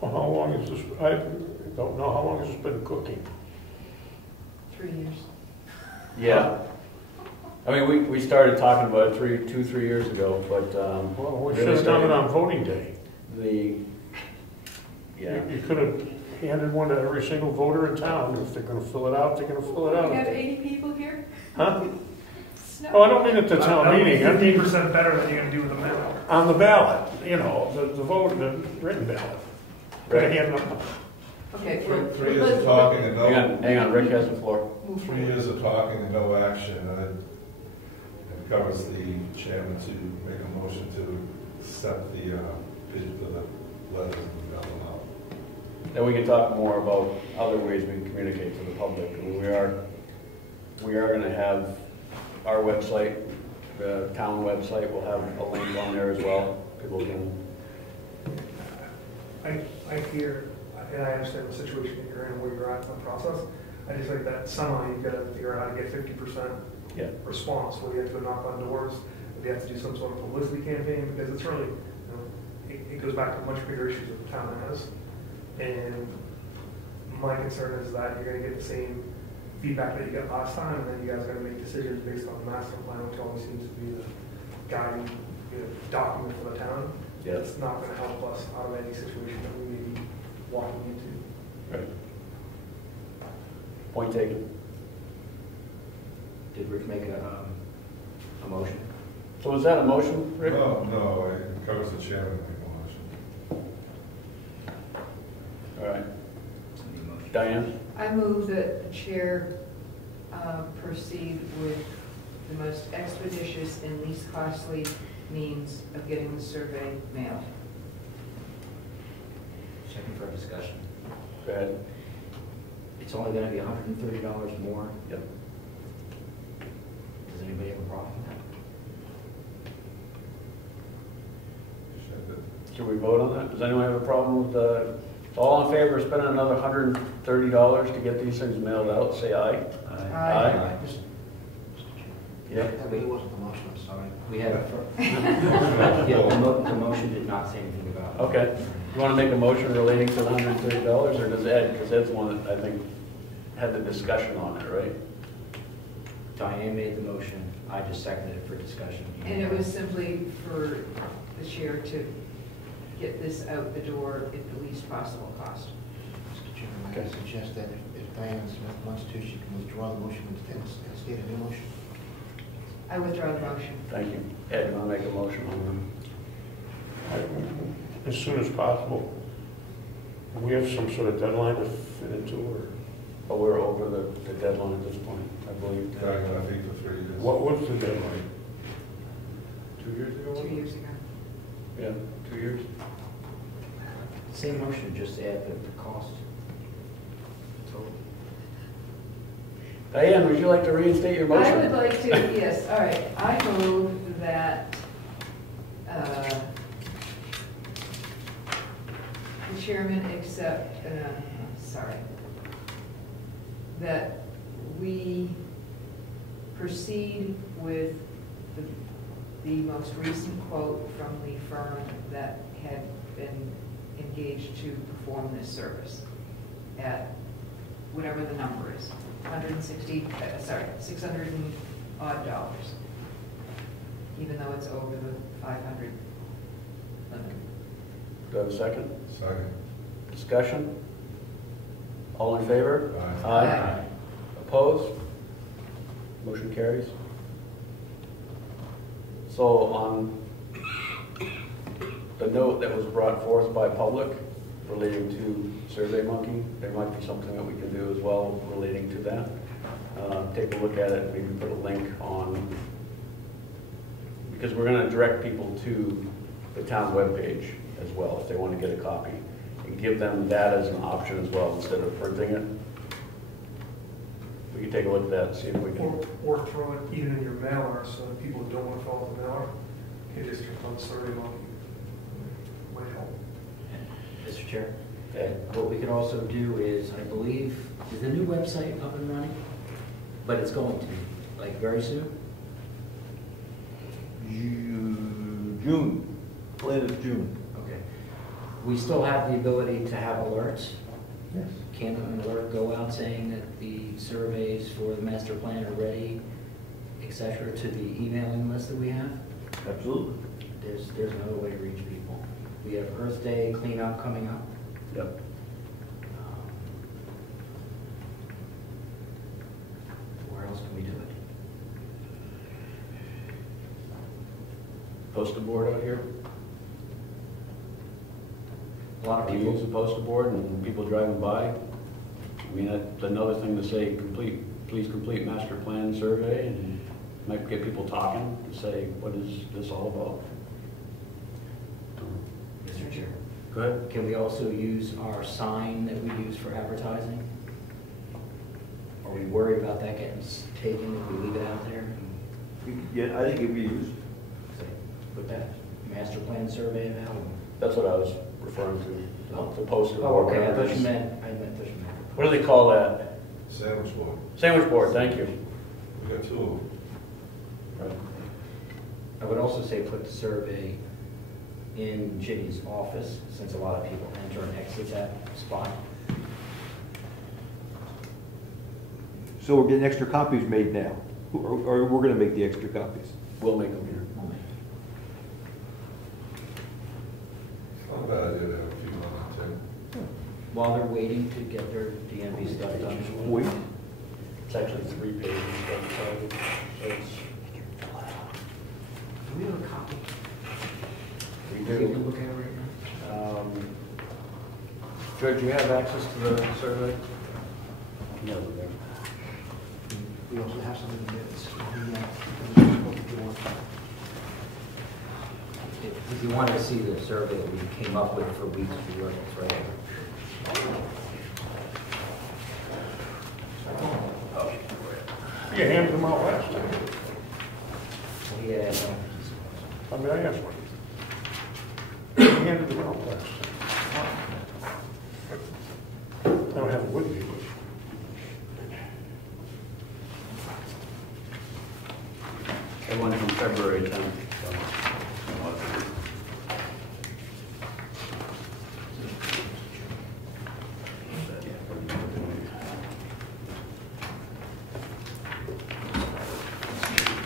How long is this, I don't know, how long has this been cooking? 3 years. Yeah. I mean, we started talking about it 2-3 years ago, but Well, we should have done it on voting day. Yeah. You could have handed one to every single voter in town. If they're gonna fill it out, they're gonna fill it out. We have 80 people here? Huh? No. Oh, I don't mean at the town meeting, I mean 50% better than you're gonna do with a mail. on the ballot, you know, the vote, the written ballot. Gotta hand them. Okay, Three years of talking and Hang on, Rick has the floor. move 3 forward. years of talking and no action, and it covers the chairman to make a motion to accept the letters and mail them out. Then we can talk more about other ways we can communicate to the public. I mean, we are gonna have our website, the town website, will have a link on there as well. People can, I hear, and I understand the situation that you're in, where you're at in the process. I just think that somehow you've got to figure out how to get 50% yeah. response, whether you have to go knock on doors, if you have to do some sort of publicity campaign, because it's really, you know, it goes back to much bigger issues that the town has. And my concern is that you're going to get the same feedback that you got last time, and then you guys are going to make decisions based on the master plan, which always seems to be the guiding, you know, document for the town. Yeah. It's not going to help us out of any situation that we may be walking into. Right. Point taken. Did Rick make a motion? So was that a motion, Rick? No, it covers the chairman to make a motion. All right. Somebody motion. Diane? I move that the chair proceed with the most expeditious and least costly means of getting the survey mailed. Second for discussion. Go ahead. It's only gonna be $130 more. Yep. Does anybody have a problem with that? Should we vote on that? Does anyone have a problem with, all in favor of spending another $130 to get these things mailed out, say aye. Aye. Yeah. That really wasn't the motion, I'm sorry. We had yeah, the motion did not say anything about it. Okay. You want to make a motion relating to the $130, or does Ed? Because Ed's the one that I think had the discussion on it, right? Diane made the motion, I just seconded it for discussion. And it was simply for the chair to get this out the door at the least possible cost. Mr. Chairman, I suggest that if Diane Smith wants to, she can withdraw the motion and state a new motion. I withdraw the motion. Thank you. Ed, you want to make a motion on As soon as possible. We have some sort of deadline to fit into, or them? But we're over the deadline at this point, I believe. Yeah, I think for 3 years. what was the deadline? 2 years ago? 2 years ago. Yeah, 2 years. Same motion, just add the cost. Total. Diane, would you like to reinstate your motion? I would like to, yes, all right. I move that the chairman accept, that we proceed with the most recent quote from the firm that had been engaged to perform this service at whatever the number is, 600 and odd dollars, even though it's over the 500 limit. Do I have a second? Second. Discussion? All in favor? Aye. Aye. Opposed? Motion carries. So on the note that was brought forth by public relating to SurveyMonkey, there might be something that we can do as well relating to that. Take a look at it, maybe put a link on, because we're going to direct people to the town webpage as well if they want to get a copy, and give them that as an option as well instead of printing it. We can take a look at that and see if we can. Or throw it even in your mailer, so that people who don't want to fill out the mailer can just click on SurveyMonkey. Might help. Mr. Chair? Okay. What we could also do is, I believe, is the new website up and running? But it's going to be, like, very soon? June, plan is June. Okay. We still have the ability to have alerts. Yes. Can an alert go out saying that the surveys for the master plan are ready, et cetera, to the emailing list that we have? Absolutely. There's another way to reach people. We have Earth Day cleanup coming up. Yep. else can we do it? Poster board out here? A lot of We people, use a poster board and people driving by. I mean, that's another thing to say, please complete master plan survey, and might get people talking to say, what is this all about? Mr. Chair, Go ahead. can we also use our sign that we use for advertising? Are we worried about that getting taken if we leave it out there? Yeah, I think it'd be used. Say, put that master plan survey available. That's what I was referring to, the poster Oh, board. okay, I thought you meant. What do they call that? Sandwich board. Sandwich board, thank you. We got two of them. Right. I would also say put the survey in Ginny's office, since a lot of people enter and exit that spot. So we're getting extra copies made now, or we're gonna make the extra copies? We'll make them here. It's not a bad idea to have a few on that too. While they're waiting to get their DMV stuff done. Wait. It's actually 3 pages. So it's, Do we have a copy? we We can do. look at it right now. George, do you have access to the survey? No, there. We also have some of the minutes. If you want to see the survey that we came up with for weeks, we worked, it's right You handed them out last time. there. Yeah. I mean, I asked one. You handed them out last time. I don't have it with me, It went from February 10th.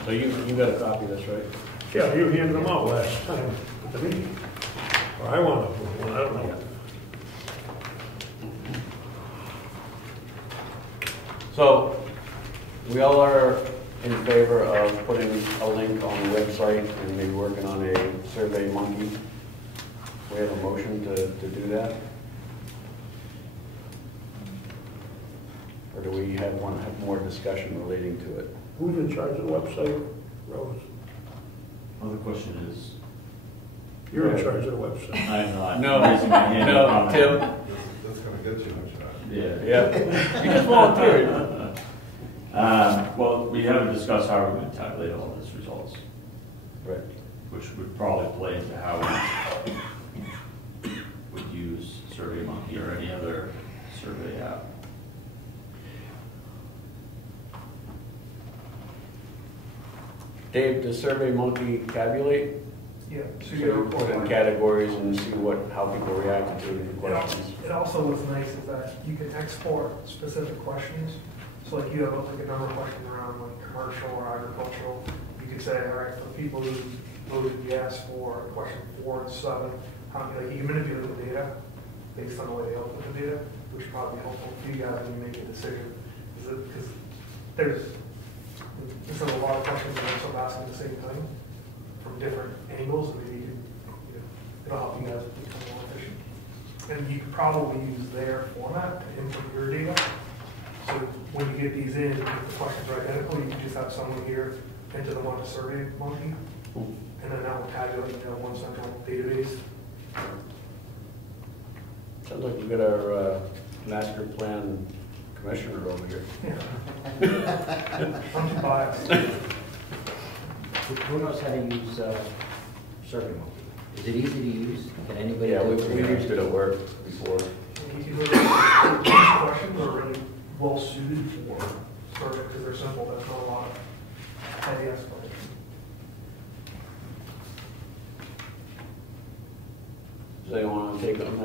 So you got a copy of this, right? yeah, you handed them out last time at the meeting. Or I wound up with one, I don't know. So, we all are in favor of putting a link on the website and maybe working on a Survey Monkey. We have a motion to do that? Or do we want to have more discussion relating to it? Who's in charge of the website, Rose? Well, the question is, You're in charge of the website. I'm not. No, raising my hand. no, Tim. That's gonna get you, I'm sure. Yeah. Yeah, you just volunteered. Well, we haven't discussed how we're going to tabulate all these results, Right. which would probably play into how we would use SurveyMonkey or any other survey app. Dave, does Survey Monkey tabulate? Yeah, So you put in categories and see how people reacted to the questions? It also what's nice is that you can export specific questions. So like you have like a number of questions around like commercial or agricultural. You could say, all right, for the people who voted yes for question 4 and 7, like you can manipulate the data based on the way they output the data, which would probably be helpful for you guys when you make a decision. Because there's a lot of questions that are also asking the same thing from different angles, and maybe it'll help you guys become more efficient. And you could probably use their format to input your data. So when you get these in, if the questions are identical, you can just have someone here enter the one to Survey Monkey, and then that will tabulate one central database. Sounds like you got our master plan commissioner over here. Yeah. I'm too biased. Who knows how to use SurveyMonkey? Is it easy to use? Can anybody? Yeah, do we it? used it at work before. You can look at these questions are really well suited for survey because they're simple. There's not a lot of heavy explanation. Does anyone want to take on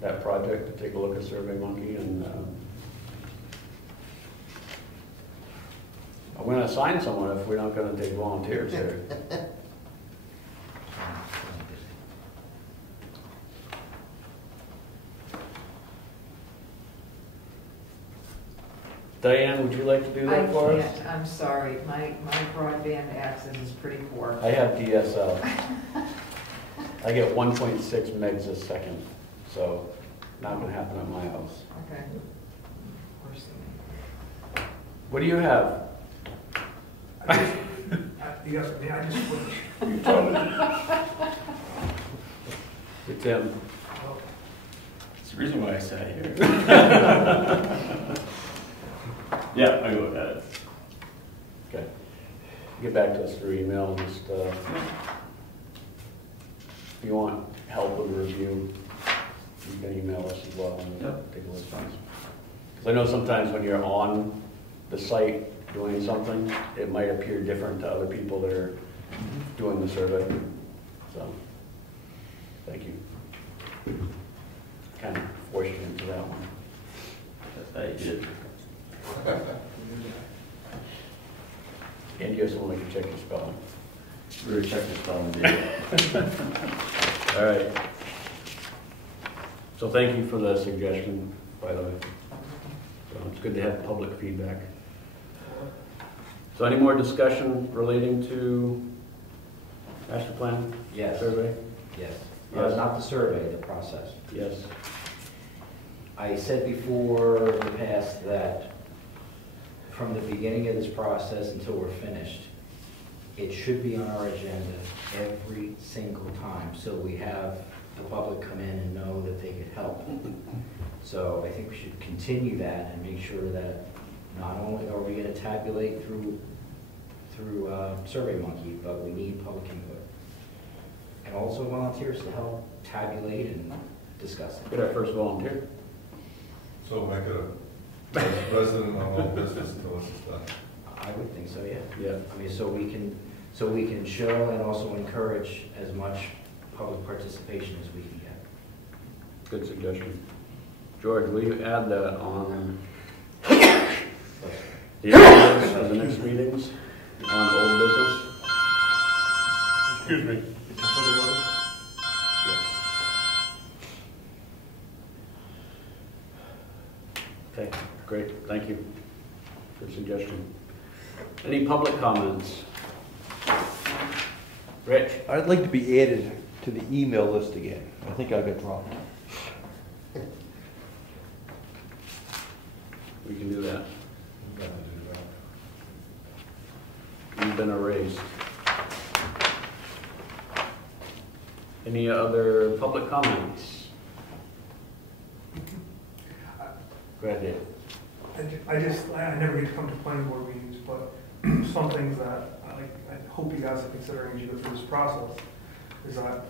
that project to take a look at Survey Monkey and I'm going to assign someone if we're not going to take volunteers here. Diane, would you like to do that for us? I can't, I'm sorry, my broadband access is pretty poor. I have DSL. I get 1.6 megs a second, so not gonna happen at my house. Okay. Worse than me. What do you have? You got me, I just switched. You told me. It's him. That's the reason why I sat here. Yeah, I go with that. Okay. Get back to us through email, just, if you want help with a review, you can email us as well and Yep. take a look. Because I know sometimes when you're on the site doing something, it might appear different to other people that are doing the survey. So, thank you. Kind of forced you into that one. I did. And you have someone who can check your spelling. We were checking spelling bee. All right. So thank you for the suggestion, by the way. So it's good to have public feedback. So any more discussion relating to master plan Yes, survey? yes. Yes. Not the survey, the process. Yes. I said before in the past that from the beginning of this process until we're finished, it should be on our agenda every single time, so we have the public come in and know that they could help. So I think we should continue that and make sure that not only are we going to tabulate through SurveyMonkey, but we need public input. And also volunteers to help tabulate and discuss it. Get our first volunteer. So make it a resident on all business until this is done. I would think so, yeah. Yeah. I mean, so we can show and also encourage as much public participation as we can get. Good suggestion. George, will you add that on the agendas for the next meetings on old business? Excuse me. Yes. Okay, great, thank you. Good suggestion. Any public comments? Rich? I'd like to be added to the email list again. I think I got dropped. We can do that. You've been erased. Any other public comments? Go ahead, Dave. I never get to come to planning board meetings, but some things that I hope you guys are considering as you go through this process is that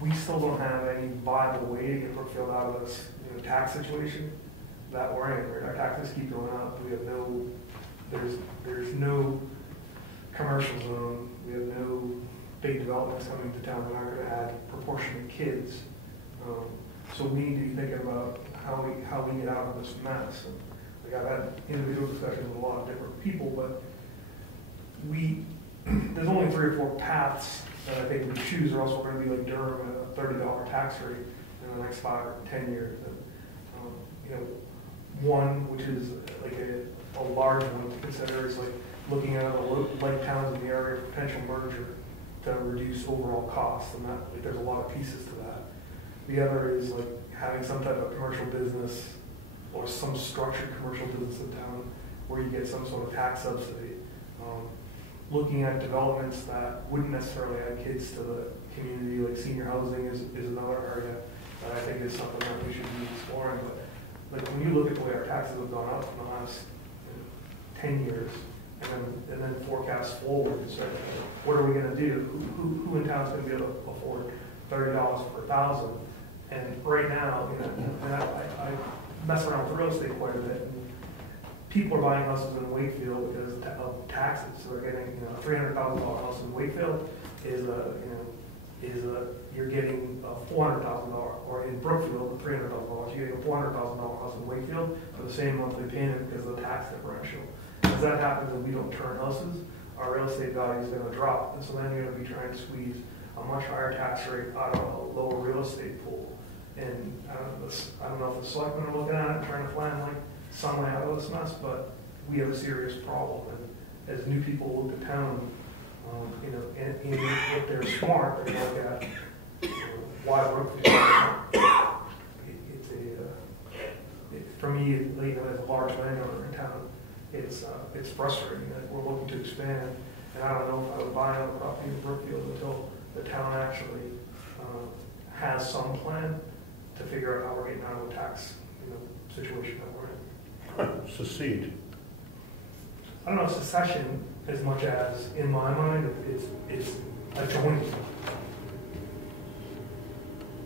we still don't have any viable way to get Brookfield out of this tax situation that we're in. Our taxes keep going up. We have there's no commercial zone. We have no big developments coming to town that aren't going to add proportionate kids. So we need to be thinking about how we get out of this mess. And like I've had individual discussions with a lot of different people, but there's only 3 or 4 paths that I think we choose, or else we're going to be like Durham at a $30 tax rate in the next 5 or 10 years. And, one, which is like a large one to consider, is like looking at like towns in the area for potential merger to reduce overall costs, and that there's a lot of pieces to that. The other is like having some type of commercial business or some structured commercial business in town where you get some sort of tax subsidy. Looking at developments that wouldn't necessarily add kids to the community, like senior housing is another area that I think is something that we should be exploring. But like when you look at the way our taxes have gone up in the last 10 years, and then forecast forward and say, what are we going to do? Who in town is going to be able to afford $30 per 1,000? And right now, and I mess around with real estate quite a bit. And people are buying houses in Wakefield because of taxes. So they're getting a $300,000 house in Wakefield you're getting a $400,000, or in Brookfield, $300,000. You're getting a $400,000 house in Wakefield for the same monthly payment because of the tax differential. As that happens and we don't turn houses, our real estate value is going to drop. And so then you're going to be trying to squeeze a much higher tax rate out of a lower real estate pool. And I don't know if the selectmen are looking at it, trying to find like some way out of this mess, but we have a serious problem. And as new people look at town, you know, and if they're smart, they look at why Brookfield. For me, you know, as a large landowner in town, it's frustrating that we're looking to expand, and I don't know if I would buy another property in Brookfield until the town actually has some plan to figure out how we're getting out of the tax, you know, situation that we're in. Secede. I don't know if secession as much as, in my mind, it's a joining.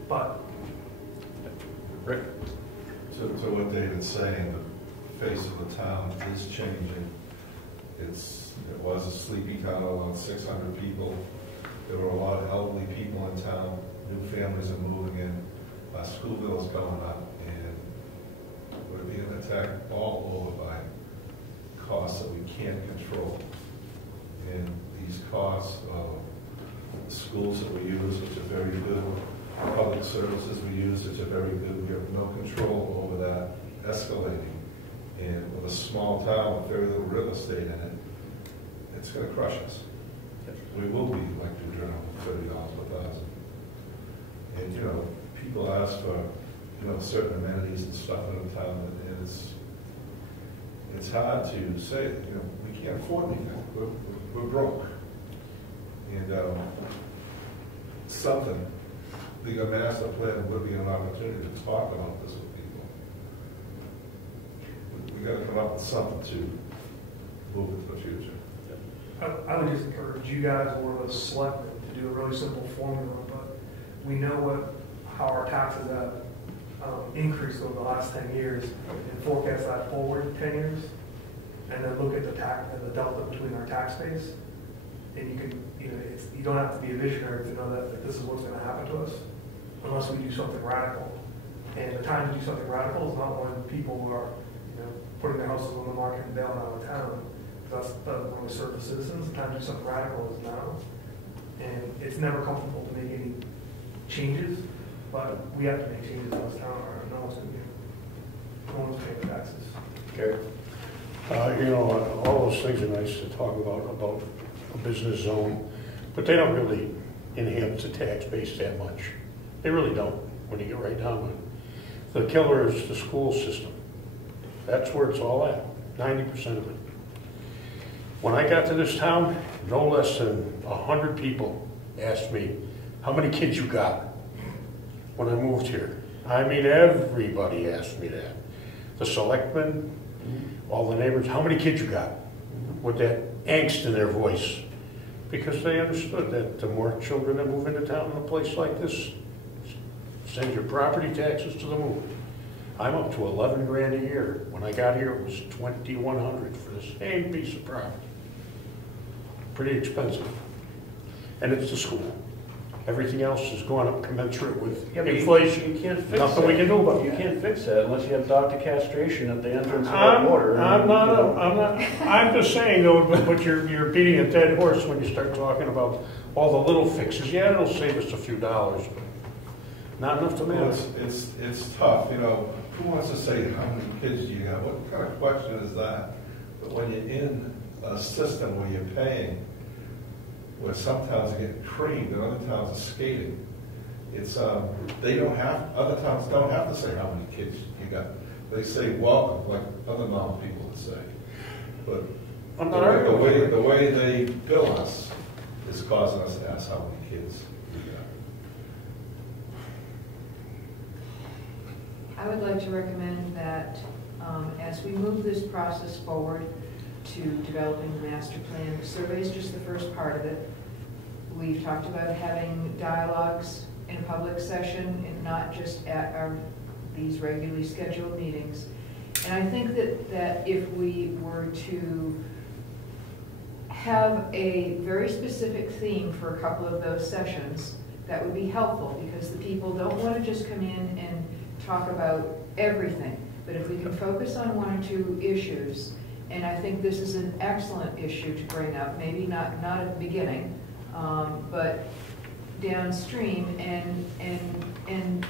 But Rick? To what David's saying, the face of the town is changing. It was a sleepy town, around 600 people. There were a lot of elderly people in town. New families are moving in. Our school bill's going up, and we're being attacked all over by costs that we can't control. And these costs of the schools that we use, which are very good, public services we use, which are very good, we have no control over that escalating. And with a small town with very little real estate in it, it's going to crush us. We will be like New Journal, $30 per thousand. And you know, people ask for, you know, certain amenities and stuff in the town, and it's hard to say, you know, we can't afford anything. We're broke. And something, the master plan would be an opportunity to talk about this with people. We got to come up with something to move into the future. I would just encourage you guys or the selectmen to do a really simple formula, but we know how our taxes have increased over the last 10 years, and forecast that forward 10 years, and then look at the delta between our tax base, and you can, you know, you don't have to be a visionary to know that this is what's going to happen to us, unless we do something radical. And the time to do something radical is not when people are, you know, putting their houses on the market and bailing out of town. That doesn't really serve the citizens. The time to do something radical is now. And it's never comfortable to make any changes, but we have to make changes in this town, or no one's paying the taxes. Gary? You know, all those things are nice to talk about a business zone, but they don't really enhance the tax base that much. They really don't, when you get right down to it. The killer is the school system. That's where it's all at, 90% of it. When I got to this town, no less than 100 people asked me, how many kids you got when I moved here? I mean, everybody asked me that. The selectmen, all the neighbors, how many kids you got? With that angst in their voice. Because they understood that the more children that move into town in a place like this, send your property taxes to the moon. I'm up to 11 grand a year. When I got here, it was 2,100 for the same piece of property. Pretty expensive. And it's the school. Everything else has gone up commensurate with inflation. You can't fix Nothing that. we can do about it. You can't fix that unless you have doctor castration at the entrance of the I'm water. I'm just saying though, but you're beating a dead horse when you start talking about all the little fixes. Yeah, it'll save us a few dollars, but not enough to Well, manage. it's tough, you know. Who wants to say how many kids do you have? What kind of question is that? But when you're in a system where you're paying, where some towns are getting creamed and other towns are skating, it's other towns don't have to say how many kids you got. They say welcome, like other normal people would say. But I'm not arguing. the way they bill us is causing us to ask how many kids we got. I would like to recommend that as we move this process forward to developing the master plan, the survey is just the first part of it. We've talked about having dialogues in public session and not just at these regularly scheduled meetings. And I think that if we were to have a very specific theme for a couple of those sessions, that would be helpful, because the people don't want to just come in and talk about everything. But if we can focus on one or two issues, and I think this is an excellent issue to bring up, maybe not at the beginning, but downstream, and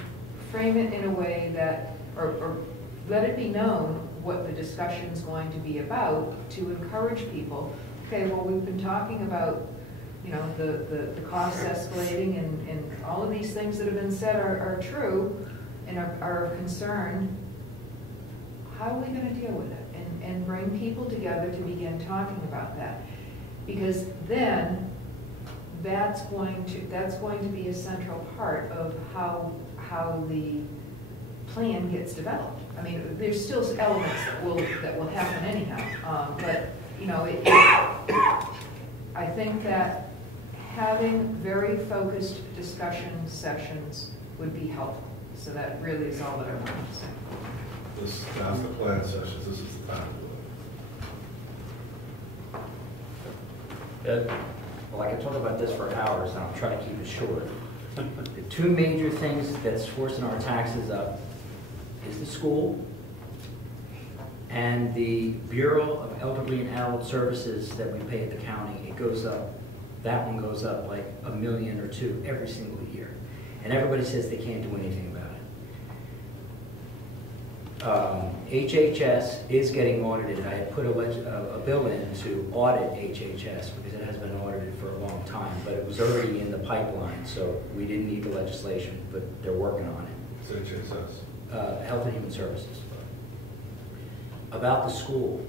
frame it in a way that, or let it be known what the discussion's going to be about, to encourage people, okay, well, we've been talking about, you know, the costs escalating and all of these things that have been said are true and are of concern. How are we going to deal with it? And bring people together to begin talking about that. Because then that's going to be a central part of how the plan gets developed. I mean, there's still elements that will happen anyhow, but you know, I think that having very focused discussion sessions would be helpful. So that really is all that I wanted to say. This master plan sessions, this is the time to do it. Ed? Well, I could talk about this for hours, and I'll try to keep it short. The two major things that's forcing our taxes up is the school and the Bureau of Elderly and Adult Services that we pay at the county. It goes up, that one goes up like $1 million or $2 million every single year. And everybody says they can't do anything about it. HHS is getting audited. I had put a bill in to audit HHS because it has been audited for a long time, but it was already in the pipeline, so we didn't need the legislation, but they're working on it. It's HSS. Health and Human Services. About the school,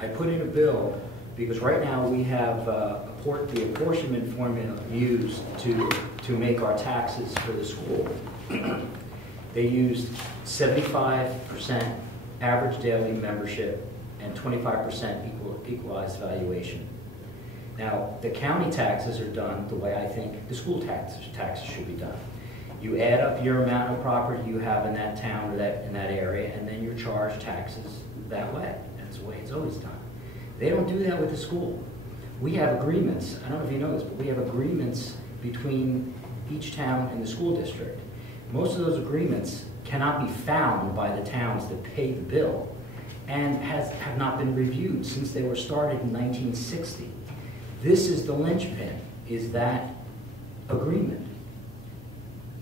I put in a bill because right now we have the apportionment formula used to make our taxes for the school. They used 75% average daily membership and 25% equalized valuation. Now, the county taxes are done the way I think the school taxes should be done. You add up your amount of property you have in that town or in that area, and then you charge taxes that way. That's the way it's always done. They don't do that with the school. We have agreements, I don't know if you know this, but we have agreements between each town and the school district. Most of those agreements cannot be found by the towns that pay the bill and have not been reviewed since they were started in 1960. This is the linchpin, is that agreement.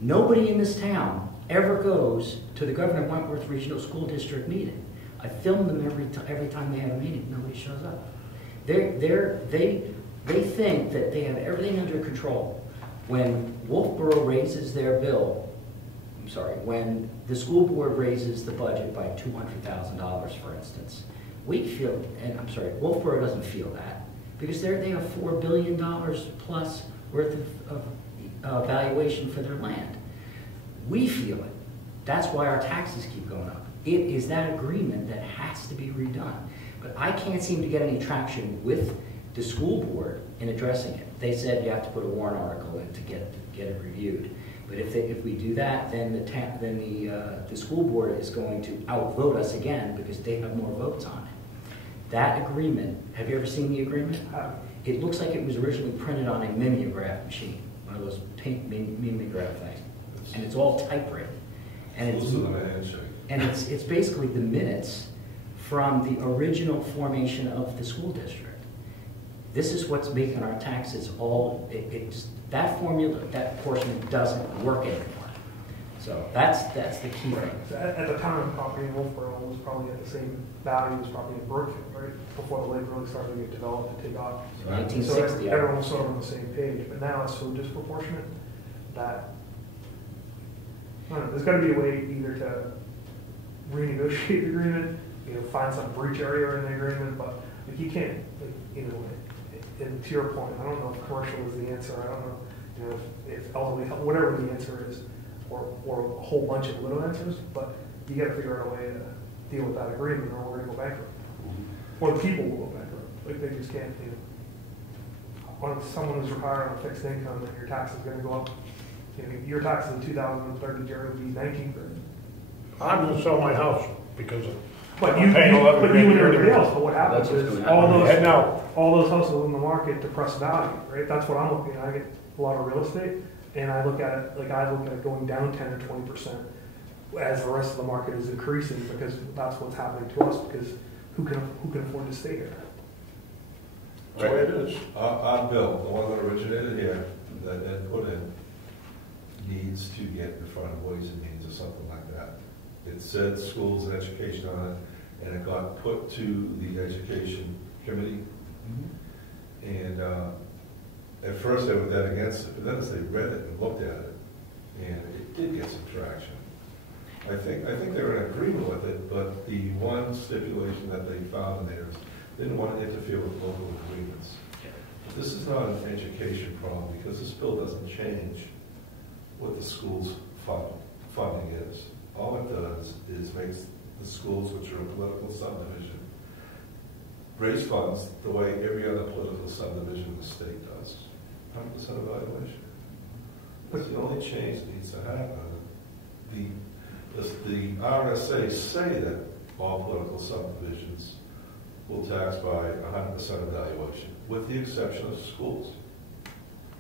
Nobody in this town ever goes to the Governor Wentworth Regional School District meeting. I film them every time they have a meeting. Nobody shows up. They think that they have everything under control. When Wolfboro raises their bill, when the school board raises the budget by $200,000, for instance, we feel, and Wolfboro doesn't feel that because they have $4 billion plus worth of valuation for their land. We feel it. That's why our taxes keep going up. It is that agreement that has to be redone. But I can't seem to get any traction with the school board in addressing it. They said you have to put a warrant article in to get it reviewed. But if we do that, then the school board is going to outvote us again because they have more votes on it. That agreement, have you ever seen the agreement? It looks like it was originally printed on a mimeograph machine, one of those pink mimeograph things. And it's all typewritten. And it's basically the minutes from the original formation of the school district. This is what's making our taxes all, that formula, that portion doesn't work anymore. So that's the key thing. At the time, property in Wolfboro was probably at the same value as property in Brookfield, right? Before the lake really started to get developed and take off. So 1960. So everyone was sort of on the same page, but now it's so disproportionate that I don't know, there's got to be a way either to renegotiate the agreement, find some breach area in the agreement, but like you can't, and to your point, I don't know if commercial is the answer. I don't know, if elderly, whatever the answer is, or a whole bunch of little answers, but you got to figure out a way to deal with that agreement, or we're going to go bankrupt, or the people will go bankrupt. Like they just can't. When someone who's retired on a fixed income, and your tax is going to go up. Your taxes in 2030, Jerry, would be 19 grand. I'm going to sell my house because of. But you and everybody else. But what happens is all those houses in the market depress value, right? That's what I'm looking at. I get a lot of real estate, and I look at it going down 10 or 20% as the rest of the market is increasing because that's what's happening to us. Because who can afford to stay here? That's the way it is. Our bill, the one that originated here, that Ed put in, needs to get in front of Ways and Means or something like that It said schools and education on it, and it got put to the education committee. And at first they were dead against it, but then as they read it and looked at it, and it did get some traction. I think they were in agreement with it, but the one stipulation that they found in there is they didn't want to interfere with local agreements. But this is not an education problem, because this bill doesn't change what the school's funding is. All it does is makes the schools, which are a political subdivision, raise funds the way every other political subdivision in the state does. 100% evaluation. That's the only change that needs to happen. The RSA say that all political subdivisions will tax by 100% evaluation, with the exception of schools.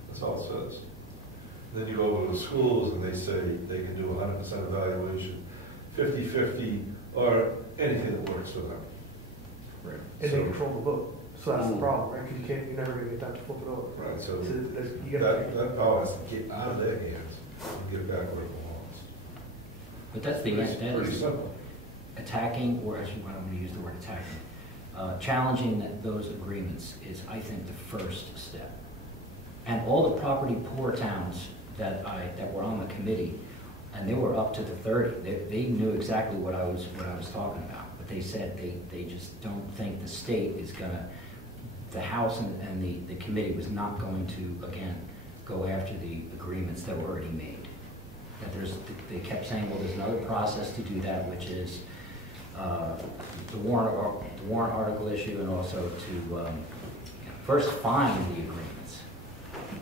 That's all it says. Then you go over to the schools and they say they can do 100% evaluation, 50-50, or anything that works for them. Right. And they control the vote. So that's the problem, right? Because you're never going to get that to flip it over. Right, so you that power has to get out of their hands and get back where it belongs. But that's the Pretty simple. attacking, or actually, I don't want to use the word attacking. Challenging those agreements is, I think, the first step. And all the property poor towns that were on the committee, and they were up to the 30. They knew exactly what I was talking about. But they said they just don't think the state is gonna, the House and the committee was not going to, again, go after the agreements that were already made. That they kept saying, well, there's another process to do that, which is the warrant article issue, and also to first find the agreements.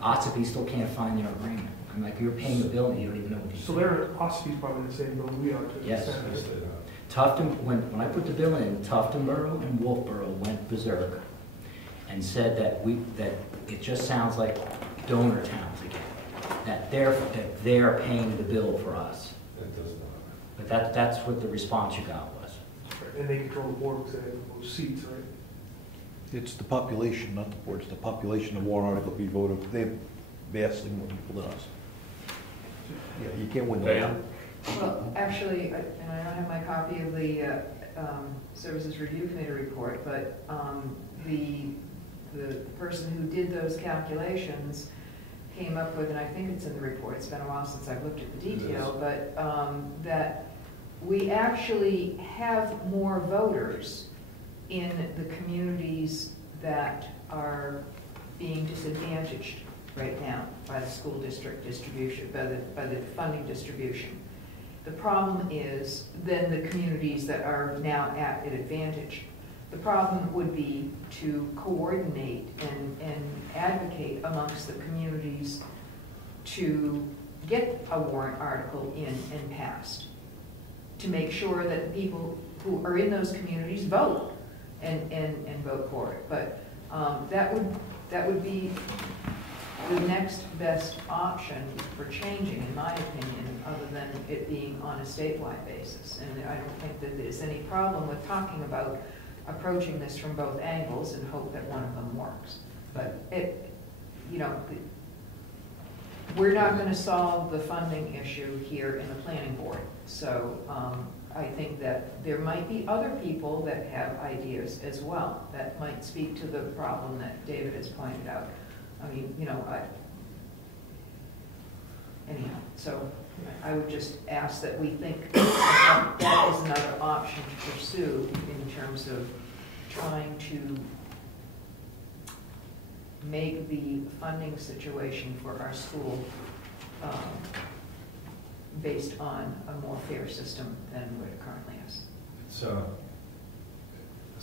Ossipee still can't find their agreement. I'm like, you're paying the bill and you don't even know what you're So they're Ossepee's probably the same bill we are to. Yes. Yes, they are. Tufton, when I put the bill in, Tuftonboro and Wolfboro went berserk and said that it just sounds like donor towns again. That they're paying the bill for us. It does not. But that's what the response you got was. And they control the board because they have those seats, right? It's the population, not the board, it's the population of warrant article be voted. They have vastly more people than us. Yeah, you can't win the Dianne? Well, actually, and I don't have my copy of the Services Review Committee report, but the person who did those calculations came up with, and I think it's in the report, it's been a while since I've looked at the detail, but that we actually have more voters in the communities that are being disadvantaged right now by the school district distribution, by the funding distribution. The problem is then the communities that are now at an advantage. The problem would be to coordinate and advocate amongst the communities to get a warrant article in and passed, to make sure that people who are in those communities vote and vote for it. But that would be the next best option for changing, in my opinion, other than it being on a statewide basis. And I don't think that there's any problem with talking about approaching this from both angles and hope that one of them works. But we're not going to solve the funding issue here in the planning board. So I think that there might be other people that have ideas as well that might speak to the problem that David has pointed out. I mean, anyhow, so I would just ask that we think that is another option to pursue in terms of trying to make the funding situation for our school based on a more fair system than what it currently is. It's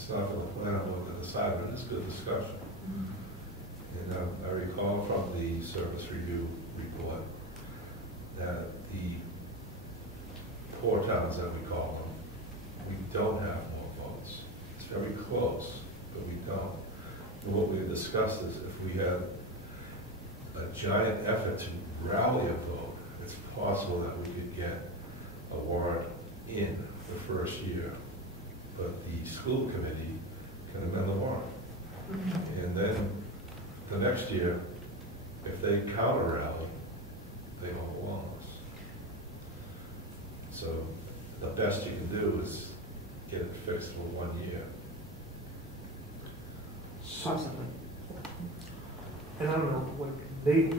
not for the plan on the side, but it's good discussion. Mm-hmm. And I recall from the service review report that the poor towns that we call them, we don't have more votes. It's very close, but we don't. And what we've discussed is if we had a giant effort to rally a vote, it's possible that we could get a warrant in the first year. But the school committee can amend the warrant. Mm-hmm. And then the next year, if they counter rally, they won't belong us. So the best you can do is get it fixed for 1 year. Possibly. And I don't know,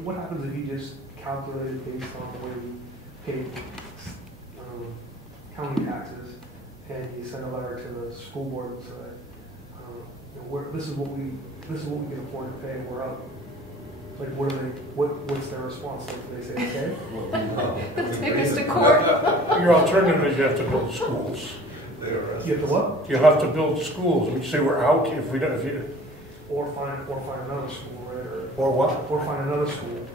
what happens if you just calculate it based on the way you pay county taxes, and you send a letter to the school board and say, this is what we can afford to pay, and we're out. Like, what's their response? Like, do they say, okay? Let's take us to court. Your alternative is you have to build schools. You have to what? You have to build schools. We say we're out if we don't, if you, Or find another school, right? or what? Or find another school.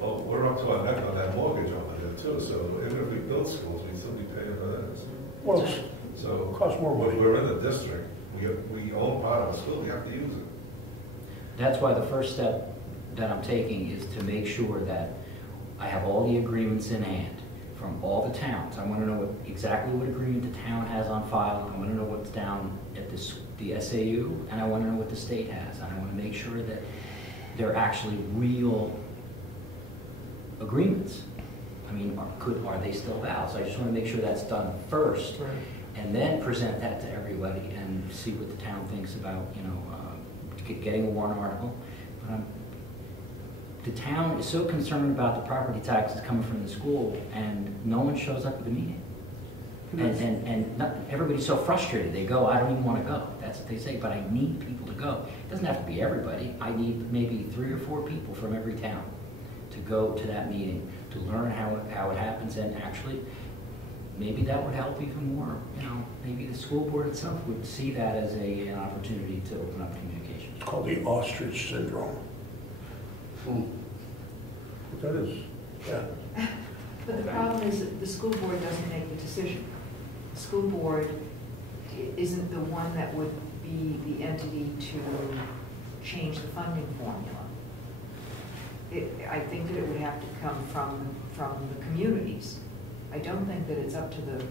Well, we're up to our neck on that mortgage over there too, so even if we build schools, we'd still be paying for that. Well, So, it costs more money. we're in the district, we own part of the school, we have to use it. That's why the first step that I'm taking is to make sure that I have all the agreements in hand from all the towns. I want to know exactly what agreement the town has on file. I want to know what's down at the SAU, and I want to know what the state has. And I want to make sure that they're actually real agreements. I mean, are they still valid? So I just want to make sure that's done first, Right. and then present that to everybody and see what the town thinks about, getting a warrant article. The town is so concerned about the property taxes coming from the school, and no one shows up at the meeting. And not, everybody's so frustrated. They go, I don't even want to go. That's what they say, but I need people to go. It doesn't have to be everybody. I need maybe 3 or 4 people from every town to go to that meeting, to learn how it happens, and actually, maybe that would help even more. Maybe the school board itself would see that as an opportunity to open up communication. It's called the ostrich syndrome. That is, yeah. But the problem is that the school board doesn't make the decision. The school board isn't the one that would be the entity to change the funding formula. I think that it would have to come from the communities. I don't think that it's up to the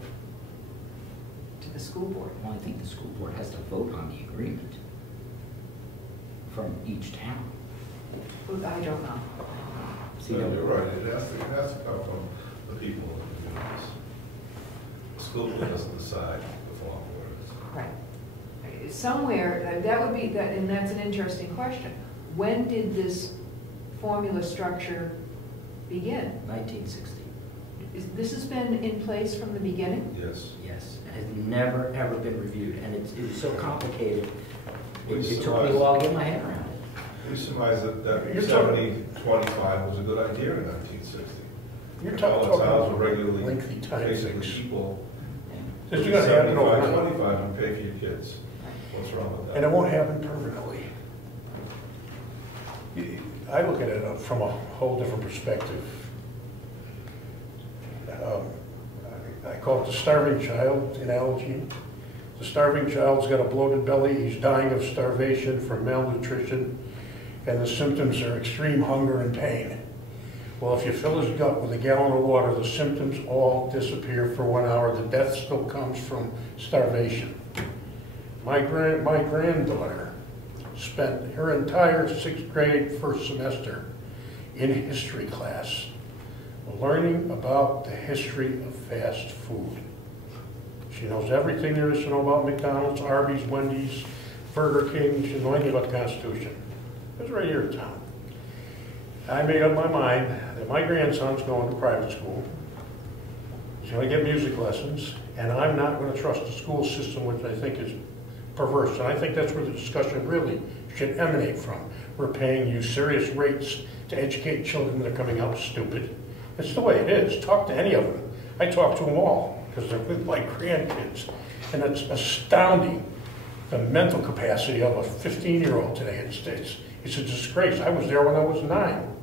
school board. Well, I think the school board has to vote on the agreement from each town. I don't know. See, So you're right, it has to come from the people in the communities. The school board doesn't decide the form words. Right. Somewhere, that would be, and that's an interesting question. When did this formula structure begin? 1960. This has been in place from the beginning? Yes. Yes, and has never, ever been reviewed, and it was so complicated, We it took me a surmised- while to get my head around it. We surmise that You're 70-25 was a good idea in 1960. You're All the talking towns were about regularly lengthy time basically things. people. It's gonna happen overnight, 75-25 and pay for your kids. What's wrong with that? and it won't happen permanently. I look at it from a whole different perspective. I call it the starving child analogy. The starving child's got a bloated belly, he's dying of starvation from malnutrition, and the symptoms are extreme hunger and pain. Well, if you fill his gut with a gallon of water, the symptoms all disappear for 1 hour. The death still comes from starvation. My granddaughter spent her entire 6th grade first semester in history class learning about the history of fast food. She knows everything there is to know about McDonald's, Arby's, Wendy's, Burger King. She knows anything about the Constitution. It was right here in town. I made up my mind that my grandson's going to private school. He's going to get music lessons, and I'm not going to trust the school system, which I think is perverse. And I think that's where the discussion really should emanate from. We're paying you serious rates to educate children that are coming out stupid. It's the way it is. Talk to any of them. I talk to them all because they're with my grandkids. And it's astounding, the mental capacity of a 15-year-old today. It's a disgrace. I was there when I was 9.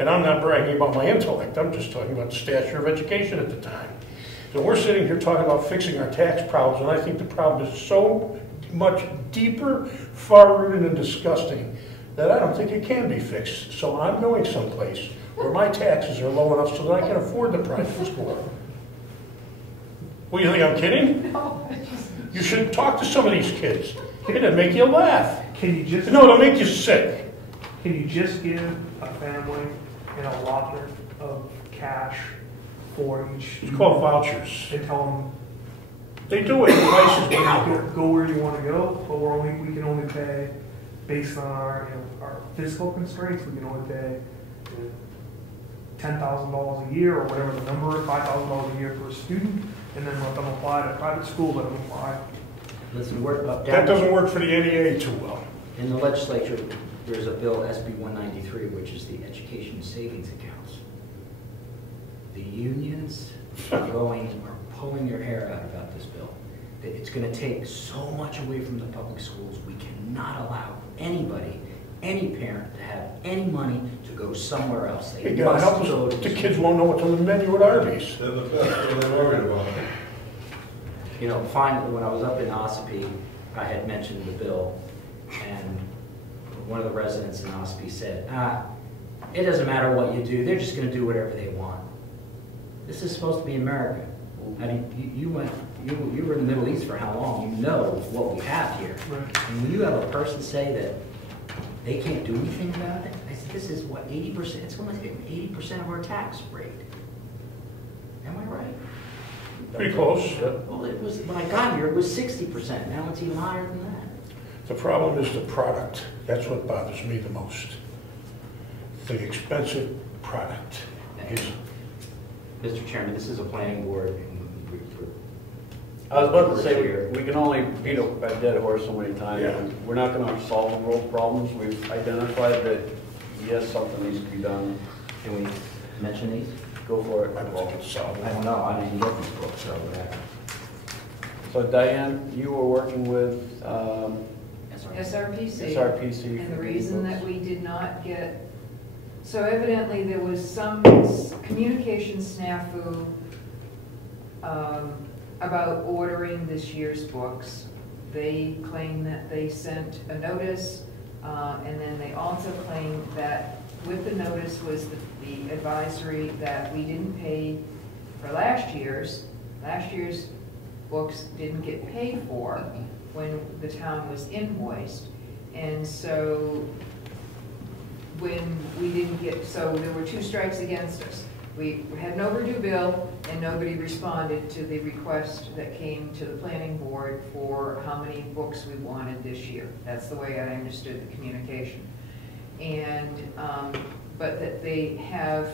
And I'm not bragging about my intellect. I'm just talking about the stature of education at the time. So we're sitting here talking about fixing our tax problems, and I think the problem is so much deeper, far-rooted, and disgusting that I don't think it can be fixed. So I'm going someplace where my taxes are low enough so that I can afford the private school. Well, you think I'm kidding? No. You should talk to some of these kids. It'll make you laugh. Can you just... No, it'll make you sick. Can you just give a family an allotment of cash for each... It's called vouchers. And tell them, They do it, the prices went up. Go where you want to go, but we can only pay based on our fiscal constraints. We can only pay $10,000 a year or whatever the number is, $5,000 a year per student, and then let them apply to private school, let them apply. Listen, we're up down. That doesn't work for the NEA too well. In the legislature, there's a bill, SB 193, which is the education savings accounts. The unions are pulling their hair out about this bill. It's going to take so much away from the public schools. We cannot allow anybody, any parent, to have any money to go somewhere else. Hey, God, help us. The kids won't know what's on the menu at Arby's. They're the best, what they're worried about. You know, finally, when I was up in Ossipee, I had mentioned the bill, and one of the residents in Ossipee said, it doesn't matter what you do, they're just going to do whatever they want. This is supposed to be America. I mean, you were in the Middle East for how long? You know what we have here. Right. And when you have a person say that they can't do anything about it, I said, this is what, 80%? It's going to take 80% of our tax rate. Am I right? Pretty close. Well, it was, when I got here, it was 60%. Now it's even higher than that. The problem is the product. That's what bothers me the most. The expensive product. Mr. Chairman, this is a planning board. I was about to say, we can only beat a dead horse so many times. Yeah. We're not going to solve the world problems. We've identified that, yes, something needs to be done. Can we mention these? Go for it. I don't think it's solved. I don't know. I didn't get this book, so. So Dianne, you were working with SRPC. SRPC. And the reason that we did not get, so evidently there was some communication snafu about ordering this year's books. They claim that they sent a notice, and then they also claim that with the notice was the advisory that we didn't pay for last year's books didn't get paid for when the town was invoiced. And so when we didn't get, so there were two strikes against us. We had an overdue bill and nobody responded to the request that came to the planning board for how many books we wanted this year. That's the way I understood the communication. And, but that they have,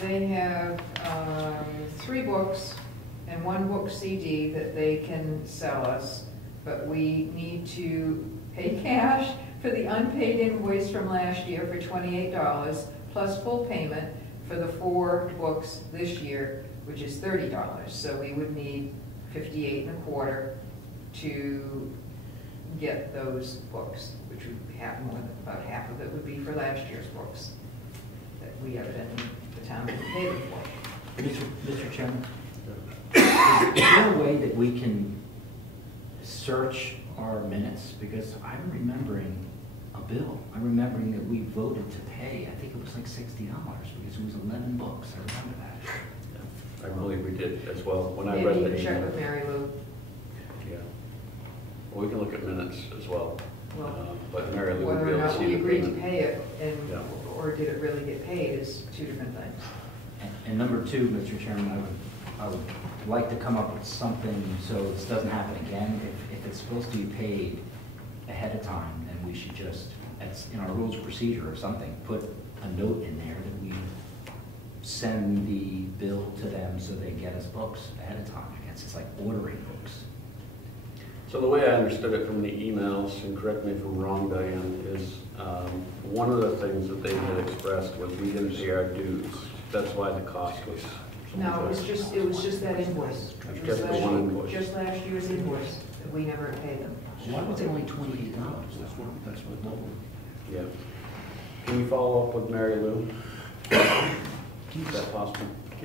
they have 3 books and 1 book CD that they can sell us, but we need to pay cash for the unpaid invoice from last year for $28, plus full payment for the 4 books this year, which is $30. So we would need $58.25 to get those books, which would have more than about half of it would be for last year's books that we evidently, the town didn't pay them for. Mr. Chairman, is there a way that we can search our minutes? Because I'm remembering a bill. I'm remembering that we voted to pay, I think it was like $60 because it was 11 books. I remember that. I believe we did as well. When I Maybe read you the can check email. with Mary Lou. Yeah. Well, we can look at minutes as well. Well, But Mary Lou would whether be or able to not see we the agreed to payment. pay it, and Yeah. or did it really get paid is 2 different things. And number 2, Mr. Chairman, I would like to come up with something so this doesn't happen again. If it's supposed to be paid ahead of time, then we should just, it's in our rules of procedure or something, put a note in there that we send the bill to them so they get us books ahead of time. I guess it's like ordering books. So the way I understood it from the emails, and correct me if I'm wrong, Diane, is one of the things that they had expressed was we didn't pay our dues. That's why the cost was. No, it was just that invoice. It was Just the one invoice. Just last year's invoice that we never paid them. Why was it only $28? That's what. Yeah. Can you follow up with Mary Lou? Is that possible? I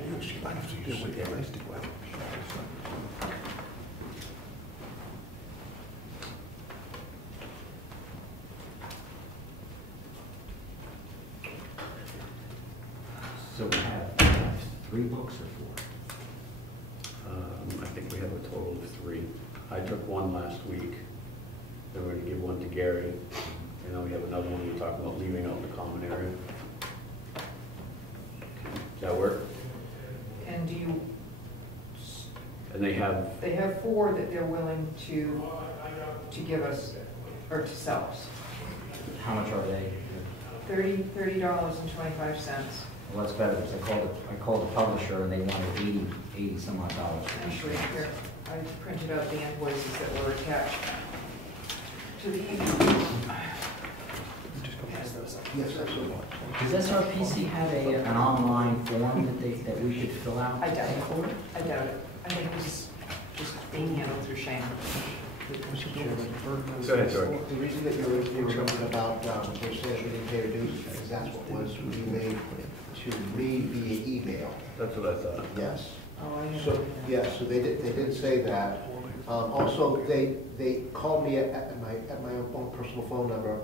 have to use it. So we have 3 books or 4? I think we have a total of 3. I took one last week then we're gonna give one to Geary, and then we have another one we're talking about leaving out in the common area. Does that work? And do you, And they have, they have 4 that they're willing to give us, or to sell us. How much are they? $30.25. Well, that's better, because I called the publisher and they wanted 80 some odd dollars. Actually, here, I printed out the invoices that were attached to the email. Pass those up. Yes, absolutely. Does SRPC have an online form that we could fill out? I doubt it. I doubt it. I think this is just being handled through Shane. Mr. Chairman, go ahead, George. the reason that you were talking about, they said we didn't pay our dues, because that's what was relayed to me via email. That's what I thought. Yes. Oh, I know. So, yeah, so they did say that. Also, they called me at my own personal phone number,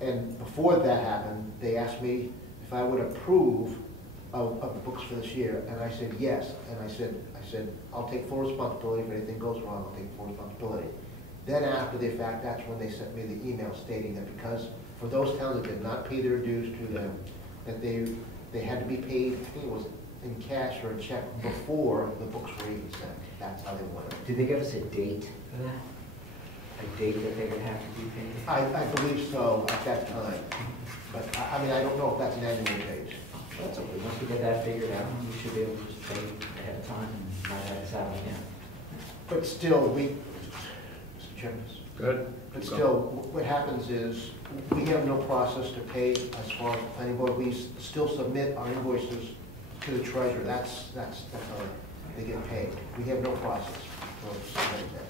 and before that happened, they asked me if I would approve of the books for this year, and I said yes. And I said, I'll take full responsibility if anything goes wrong, I'll take full responsibility. Then after the fact, that's when they sent me the email stating that because for those towns that did not pay their dues to them, that they had to be paid, I think it was in cash or a check before the books were even sent. That's how they wanted it. Did they give us a date for that? A date that they would have to be paid? I believe so at that time. But I mean, I don't know if that's an annual page. That's okay, once we get that figured out, we should be able to just pay ahead of time and not have this happen again. But still, Mr. Chairman. Good. But still, what happens is, we have no process to pay as far as the planning board. We still submit our invoices to the treasurer. That's how they get paid. We have no process for submitting that.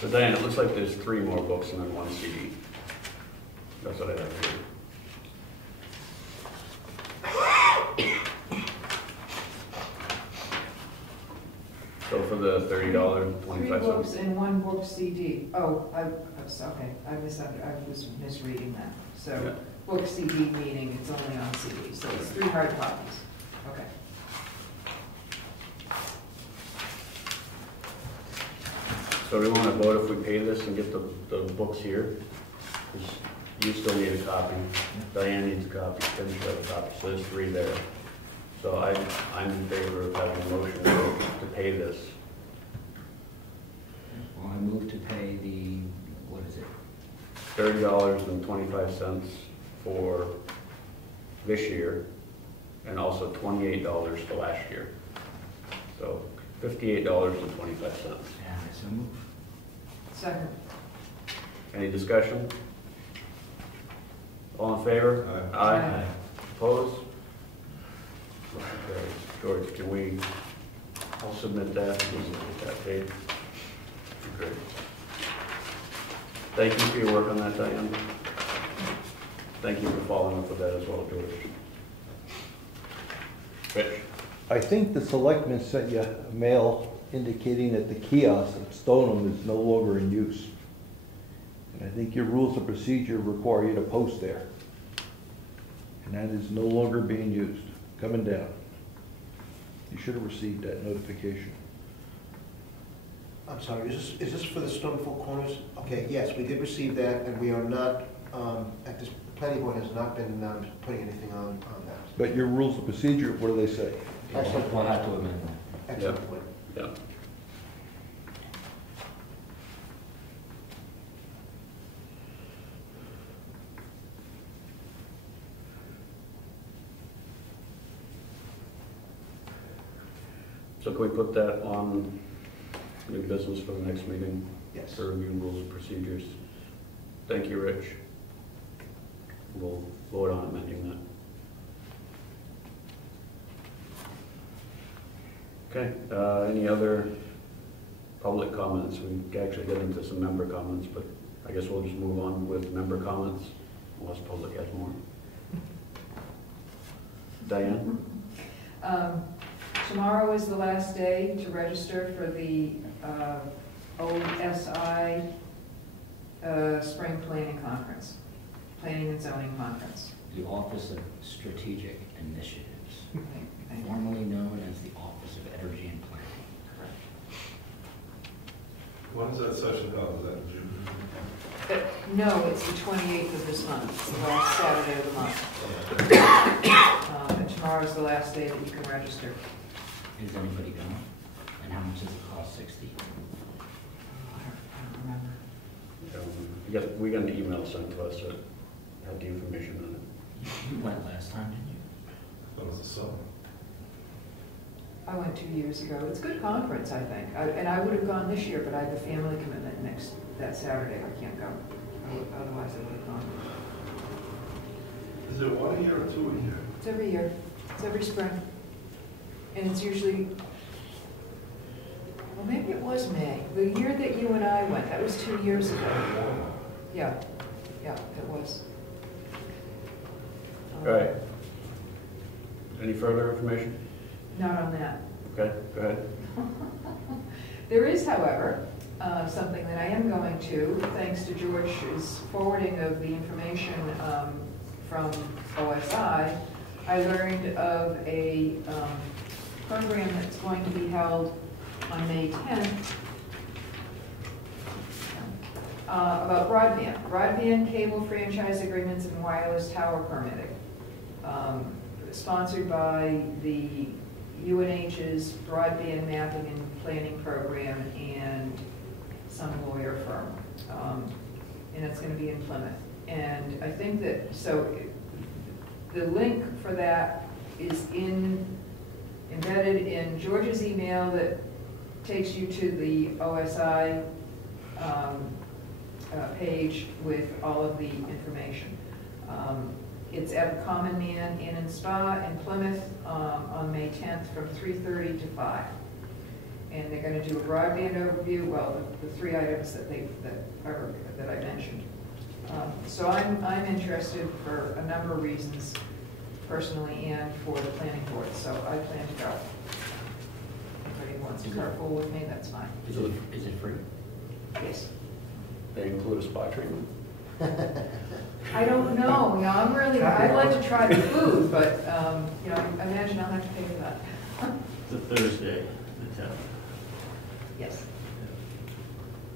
So Diane, it looks like there's 3 more books and then 1 CD. That's what I have here. So for the $30.25. 3 books and 1 book CD. Oh, okay, I was misreading that. So, Yeah. book CD meaning it's only on CD, so it's 3 hard copies. Okay. So we want to vote if we pay this and get the books here? 'Cause you still need a copy. Diane needs a copy. Tim should have a copy. So there's 3 there. So I'm in favor of having a motion to pay this. Well, I move to pay the, what is it? $30.25 for this year, and also $28 for last year. So $58.25. Yeah, so move. Second. Any discussion? All in favor? Aye. Aye. Opposed? Motion carries. George, can we, I'll submit that, and get that paid. Great. Thank you for your work on that, Diane. Thank you for following up with that as well, George. Rich? I think the selectmen sent you a mail indicating that the kiosk at Stoneham is no longer in use. And I think your rules of procedure require you to post there. And that is no longer being used, coming down. You should have received that notification. I'm sorry, is this for the Stoneful Corners? Okay, yes, we did receive that, and we are not, at this, planning board has not been putting anything on that. But your rules of procedure, what do they say? Excellent We'll point. have to amend that. Excellent Yeah. point. Yeah. So can we put that on new business for the next meeting? Yes. For review rules and procedures. Thank you, Rich. We'll vote on amending that. Okay, any other public comments? We can actually get into some member comments, but I guess we'll just move on with member comments unless public has more. Diane? Tomorrow is the last day to register for the OSI Spring Planning Conference, Planning and Zoning Conference. The Office of Strategic Initiatives, Thank you. formerly known as the Office of Energy and Planning. Correct. When's that session held? Is that in June? No, it's the 28th of this month, it's the last Saturday of the month. And tomorrow's the last day that you can register. Is anybody going? And how much does it cost, 60? I don't remember. We got an email sent to us that had the information on it. You went last time, didn't you? That was the summer. I went 2 years ago. It's a good conference, I think. And I would have gone this year, but I have a family commitment that Saturday. I can't go. Otherwise, I would have gone. Is it 1 year or 2 a year? It's every year. It's every spring. And it's usually, well, maybe it was May. The year that you and I went, that was 2 years ago. Yeah, it was. All right. Any further information? Not on that. Okay, go ahead. There is, however, something that I am going to, thanks to George's forwarding of the information from OSI, I learned of a program that's going to be held on May 10th about broadband cable franchise agreements and wireless tower permitting, sponsored by the UNH's broadband mapping and planning program and some lawyer firm. And it's going to be in Plymouth. And I think that, so the link for that is embedded in George's email that takes you to the OSI page with all of the information. It's at the Common Man Inn and Spa in Plymouth on May 10th from 3:30 to 5. And they're going to do a broadband overview, well, the 3 items that I mentioned. So I'm interested for a number of reasons, personally and for the planning board, so I plan to go. If anybody wants to carpool with me, that's fine. Is it free? Yes. They include a spa treatment? I don't know, I'd like to try the food, but, I imagine I'll have to pay for that. It's a Thursday, the 10th. Yes.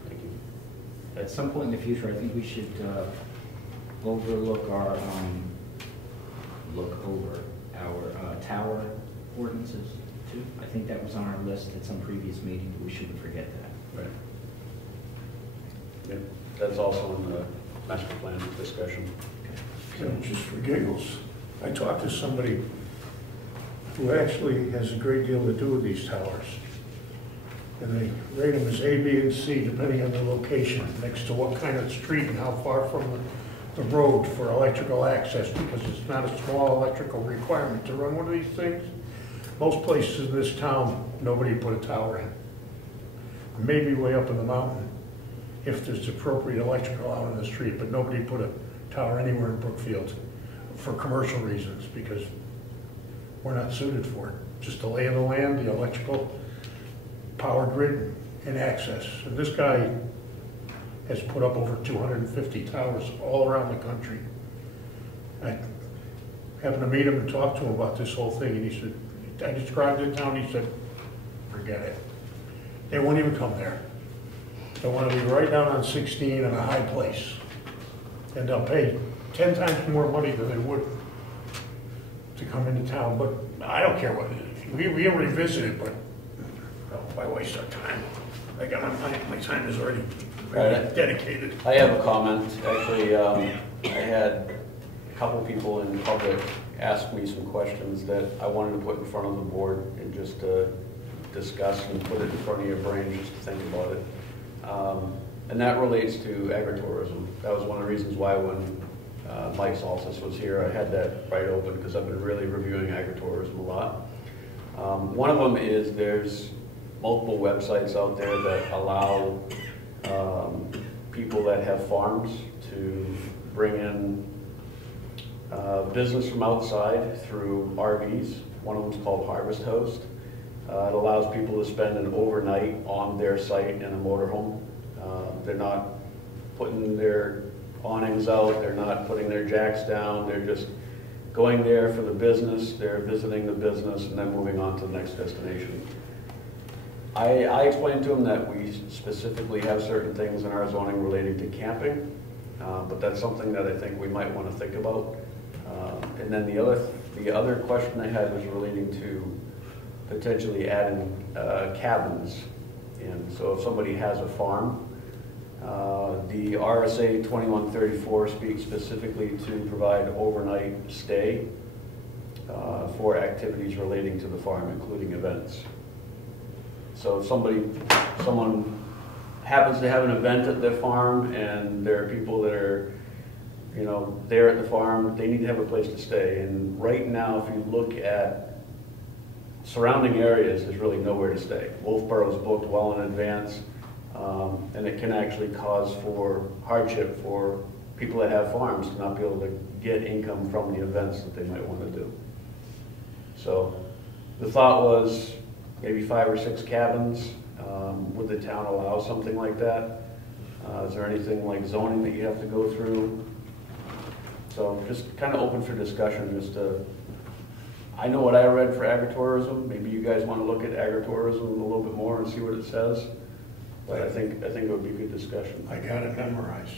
Thank you. At some point in the future, I think we should look over our tower ordinances too. I think that was on our list at some previous meeting, but we shouldn't forget that. Right. Yeah, that's also in the master plan discussion. Just for giggles, I talked to somebody who actually has a great deal to do with these towers. And they rate them as A, B, and C, depending on the location, next to what kind of street and how far from the road for electrical access, because it's not a small electrical requirement to run one of these things. Most places in this town, nobody put a tower in. Maybe way up in the mountain, if there's appropriate electrical out in the street, but nobody put a tower anywhere in Brookfield for commercial reasons, because we're not suited for it. Just the lay of the land, the electrical power grid and access. And this guy has put up over 250 towers all around the country. I happened to meet him and talk to him about this whole thing, and he said, I described it down, he said, forget it. They won't even come there. They want to be right down on 16 in a high place. And they'll pay 10 times more money than they would to come into town. But I don't care what, we revisit it, but why waste our time? I got my time is already dedicated. I have a comment. Actually, I had a couple people in public ask me some questions that I wanted to put in front of the board and just discuss and put it in front of your brain just to think about it. And that relates to agritourism. That was one of the reasons why when Mike Salsis was here, I had that right open, because I've been really reviewing agritourism a lot. One of them is there's multiple websites out there that allow people that have farms to bring in business from outside through RVs. One of them is called Harvest Host. It allows people to spend an overnight on their site in a motorhome. They're not putting their awnings out, they're not putting their jacks down, they're just going there for the business, they're visiting the business and then moving on to the next destination. I explained to him that we specifically have certain things in our zoning relating to camping, but that's something that I think we might want to think about. And then the other question I had was relating to potentially adding cabins in. So if somebody has a farm, the RSA 2134 speaks specifically to provide overnight stay for activities relating to the farm, including events. So if someone happens to have an event at their farm and there are people that are, you know, there at the farm, they need to have a place to stay. And right now, if you look at surrounding areas, there's really nowhere to stay. Wolfboro's booked well in advance, and it can actually cause for hardship for people that have farms to not be able to get income from the events that they might want to do. So the thought was maybe 5 or 6 cabins. Would the town allow something like that? Is there anything like zoning that you have to go through? So just kind of open for discussion. I know what I read for agritourism. Maybe you guys want to look at agritourism a little bit more and see what it says. But I think it would be a good discussion. I got it memorized.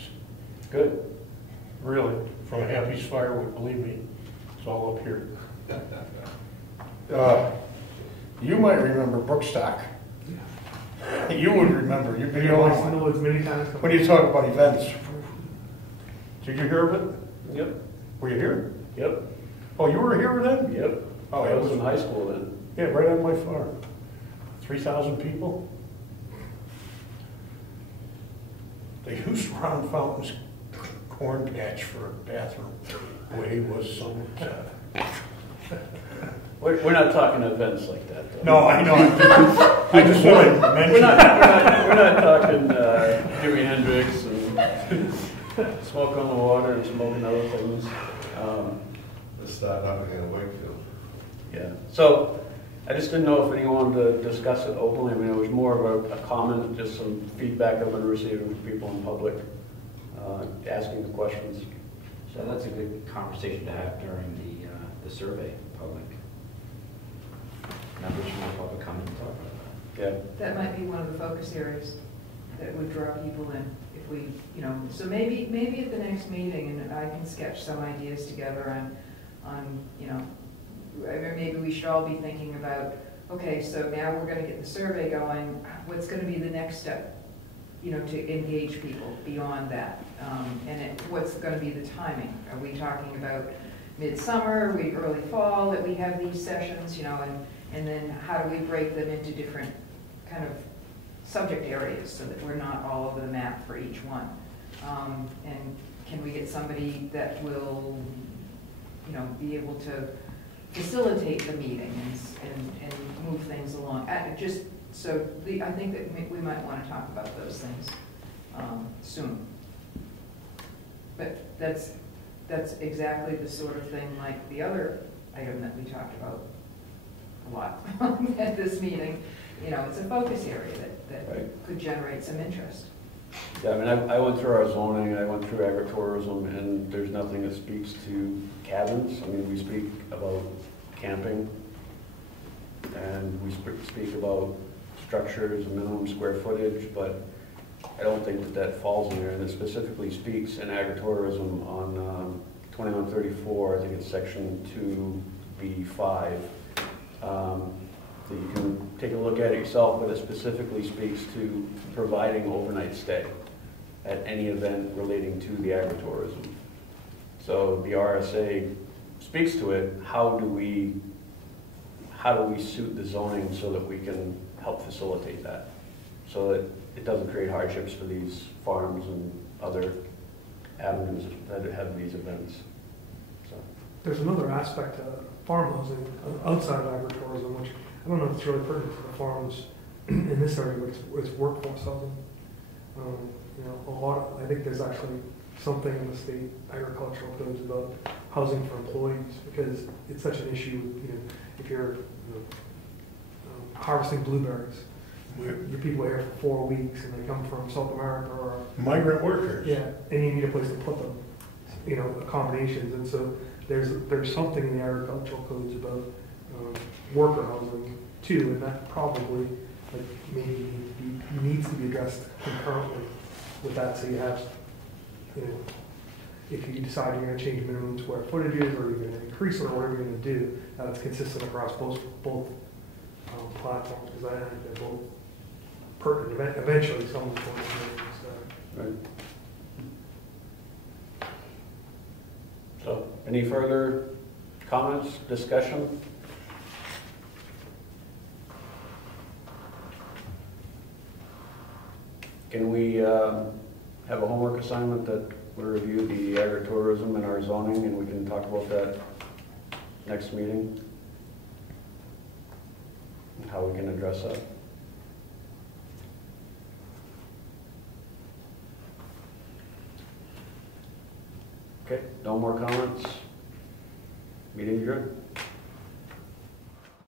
Good. Really, from Happy's Firewood, believe me, it's all up here. You might remember Brookstock. You would remember. You'd be the only one. When you talk about events. Did you hear of it? Yep. Were you here? Yep. Oh, you were here then? Yep. Oh, I was in high school then. Yeah, right on my farm. 3,000 people. They used Ron Fountain's corn patch for a bathroom. Boy, he was so upset. We're not talking events like that, though. No, I know. I just wanted to mention. We're not talking Jimi Hendrix and smoke on the water and smoking other things. Let's start happening in Wakefield. Yeah. So I just didn't know if anyone wanted to discuss it openly. I mean, it was more of a comment, just some feedback I've been receiving from people in public, asking the questions. So that's a good conversation to have during the survey, public. Members from the public come and talk about that. Yeah. That might be one of the focus areas that would draw people in if we, you know, so maybe at the next meeting, and I can sketch some ideas together on you know, maybe we should all be thinking about, okay, so now we're going to get the survey going, what's going to be the next step, you know, to engage people beyond that, and what's going to be the timing? Are we talking about midsummer, are we early fall that we have these sessions, you know, and then how do we break them into different kind of subject areas so that we're not all over the map for each one? And can we get somebody that will, you know, be able to facilitate the meeting and move things along? Just so I think that we might want to talk about those things soon. But that's exactly the sort of thing like the other item that we talked about a lot at this meeting. You know, it's a focus area that Right. could generate some interest. Yeah, I mean, I went through our zoning, I went through agritourism, and there's nothing that speaks to cabins. I mean, we speak about camping, and we speak about structures and minimum square footage, but I don't think that falls in there, and it specifically speaks in agritourism on 2134, I think it's section 2B5. So you can take a look at it yourself, but it specifically speaks to providing overnight stay at any event relating to the agritourism. So the RSA speaks to it. How do we suit the zoning so that we can help facilitate that, so that it doesn't create hardships for these farms and other avenues that have these events? So There's another aspect to farm housing outside of agritourism, which I don't know if it's really pertinent to the farms in this area, but it's workforce housing. You know, I think there's actually something in the state agricultural codes about housing for employees, because it's such an issue. You know, if you're harvesting blueberries, your people are here for 4 weeks and they come from South America or Migrant workers. yeah, and you need a place to put them. You know, accommodations, and so there's something in the agricultural codes about worker housing too, and that probably like maybe needs to be addressed concurrently with that, so you have, you know, if you decide you're gonna change minimum square footages, or you're gonna increase it, or whatever you're gonna do, that it's consistent across both platforms, because I think they're both pertinent. Eventually, someone's going to make this. Right. So, any further comments, discussion? Can we have a homework assignment that we review the agritourism and our zoning, and we can talk about that next meeting? And how we can address that? Okay, no more comments? Meeting adjourned.